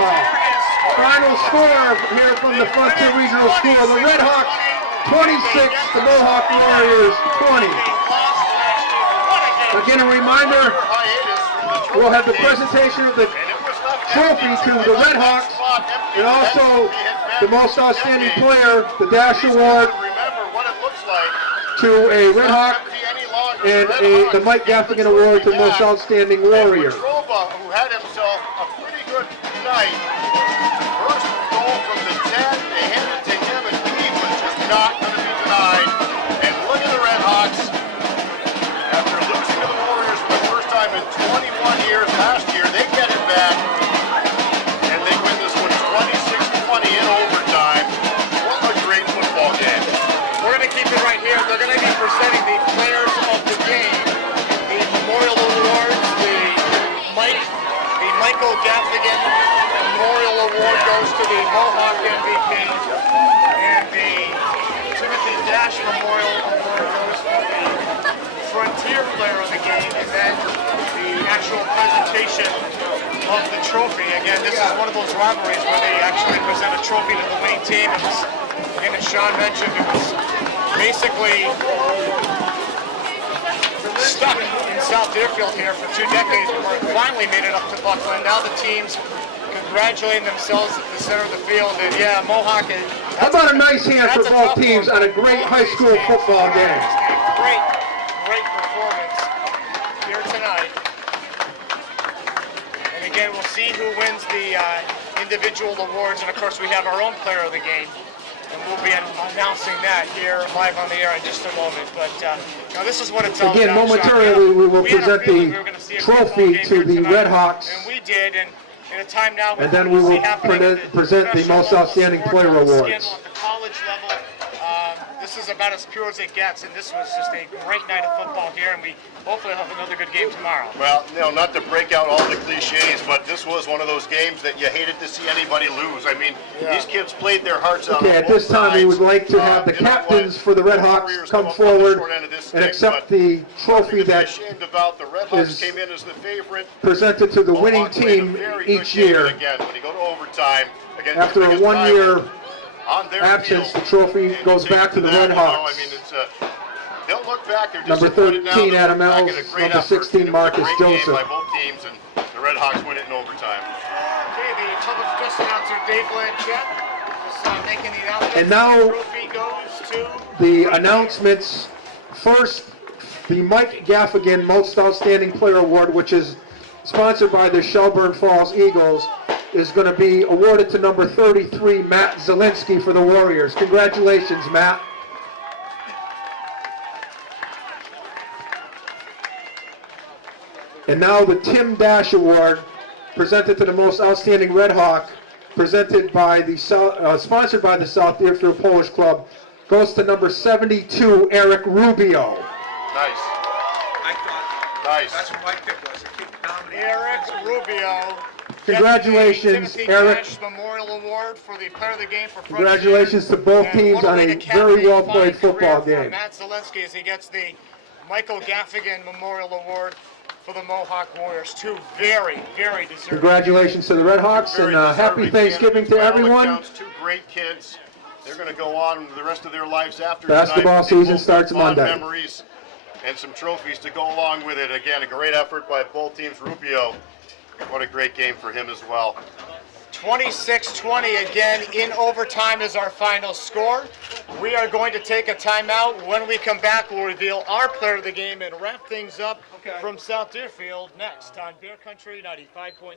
Final score here from the Frontier Regional School. The Red Hawks 26, the Mohawk Warriors 20. Again, a reminder, we'll have the presentation of the trophy to the Red Hawks and also the most outstanding player, the Dash Award, to a Red Hawk and the Mike Gaffigan Award to most outstanding warrior. Latroba, who had himself a pretty good night. First goal from the 10, they handed it to him, and he was just not going to be denied. And look at the Red Hawks. After losing to the Warriors for the first time in 21 years last year, they get it back, and they win this one 26-20 in overtime. What a great football game. We're going to keep it right here. They're going to be presenting the players of the game, the Memorial Awards, the Michael Gaffigan Memorial Award goes to the Mohawk MVP, and the Timothy Dash Memorial Award goes to the Frontier Player of the Game, and then the actual presentation of the trophy. Again, this is one of those rivalries where they actually present a trophy to the winning team. And as Sean mentioned, it was basically stuck in South Deerfield here for 2 decades before it finally made it up to Buckland. Now the team's congratulating themselves at the center of the field. And yeah, Mohawk is... How about a nice hand for both teams on a great high school football game? Great performance here tonight. And again, we'll see who wins the individual awards. And of course, we have our own player of the game. And we'll be announcing that here live on the air in just a moment. But now this is what it's all about. Again, momentarily we will present the trophy to the Red Hawks. And we did, and in a time now. And then we will present the most outstanding player awards. At the college level, this is about as pure as it gets, and this was just a great night of football here, and we hopefully have another good game tomorrow. Well, not to break out all the cliches, but this was one of those games that you hated to see anybody lose. I mean, these kids played their hearts out. Okay, at this time we would like to have the captains for the Red Hawks come forward and accept the trophy that the Red Hawks came in as the favorite, presented to the winning team each year. Again, when you go to overtime, again, after a one-year on their absence, field, the trophy goes back to the Red Hawks. I mean, it's they'll look back. They're Number 13, Adam Ells. Number 16, Marcus Joseph. By both teams, and the Red Hawks win it in overtime. Okay, the public address announcer Dave Blanchett is making the announcement. And now the trophy goes to the announcements. First, the Mike Gaffigan Most Outstanding Player Award, which is sponsored by the Shelburne Falls Eagles, is going to be awarded to number 33, Matt Zielinski for the Warriors. Congratulations, Matt. And now the Tim Dash Award, presented to the most outstanding Red Hawk, sponsored by the South Deerfield Polish Club, goes to number 72, Eric Rubio. Nice. Nice. That's what my pick was. A kid dominated. Eric Rubio. Congratulations, Timothy Eric. Nash Memorial Award for the Player of the Game for freshman. Congratulations to both And teams what on way a to cap very a well-played fine football career for game. Matt Zielinski as he gets the Michael Gaffigan Memorial Award for the Mohawk Warriors. Two very, very deserving. Congratulations to the Red Hawks, and happy Thanksgiving to everyone. Counts, two great kids. They're going to go on the rest of their lives after Basketball tonight. season starts Fond Monday. Memories and some trophies to go along with it. Again, a great effort by both teams. Rubio, what a great game for him as well. 26-20 again in overtime is our final score. We are going to take a timeout. When we come back, we'll reveal our player of the game and wrap things up from South Deerfield next on Bear Country 95.3.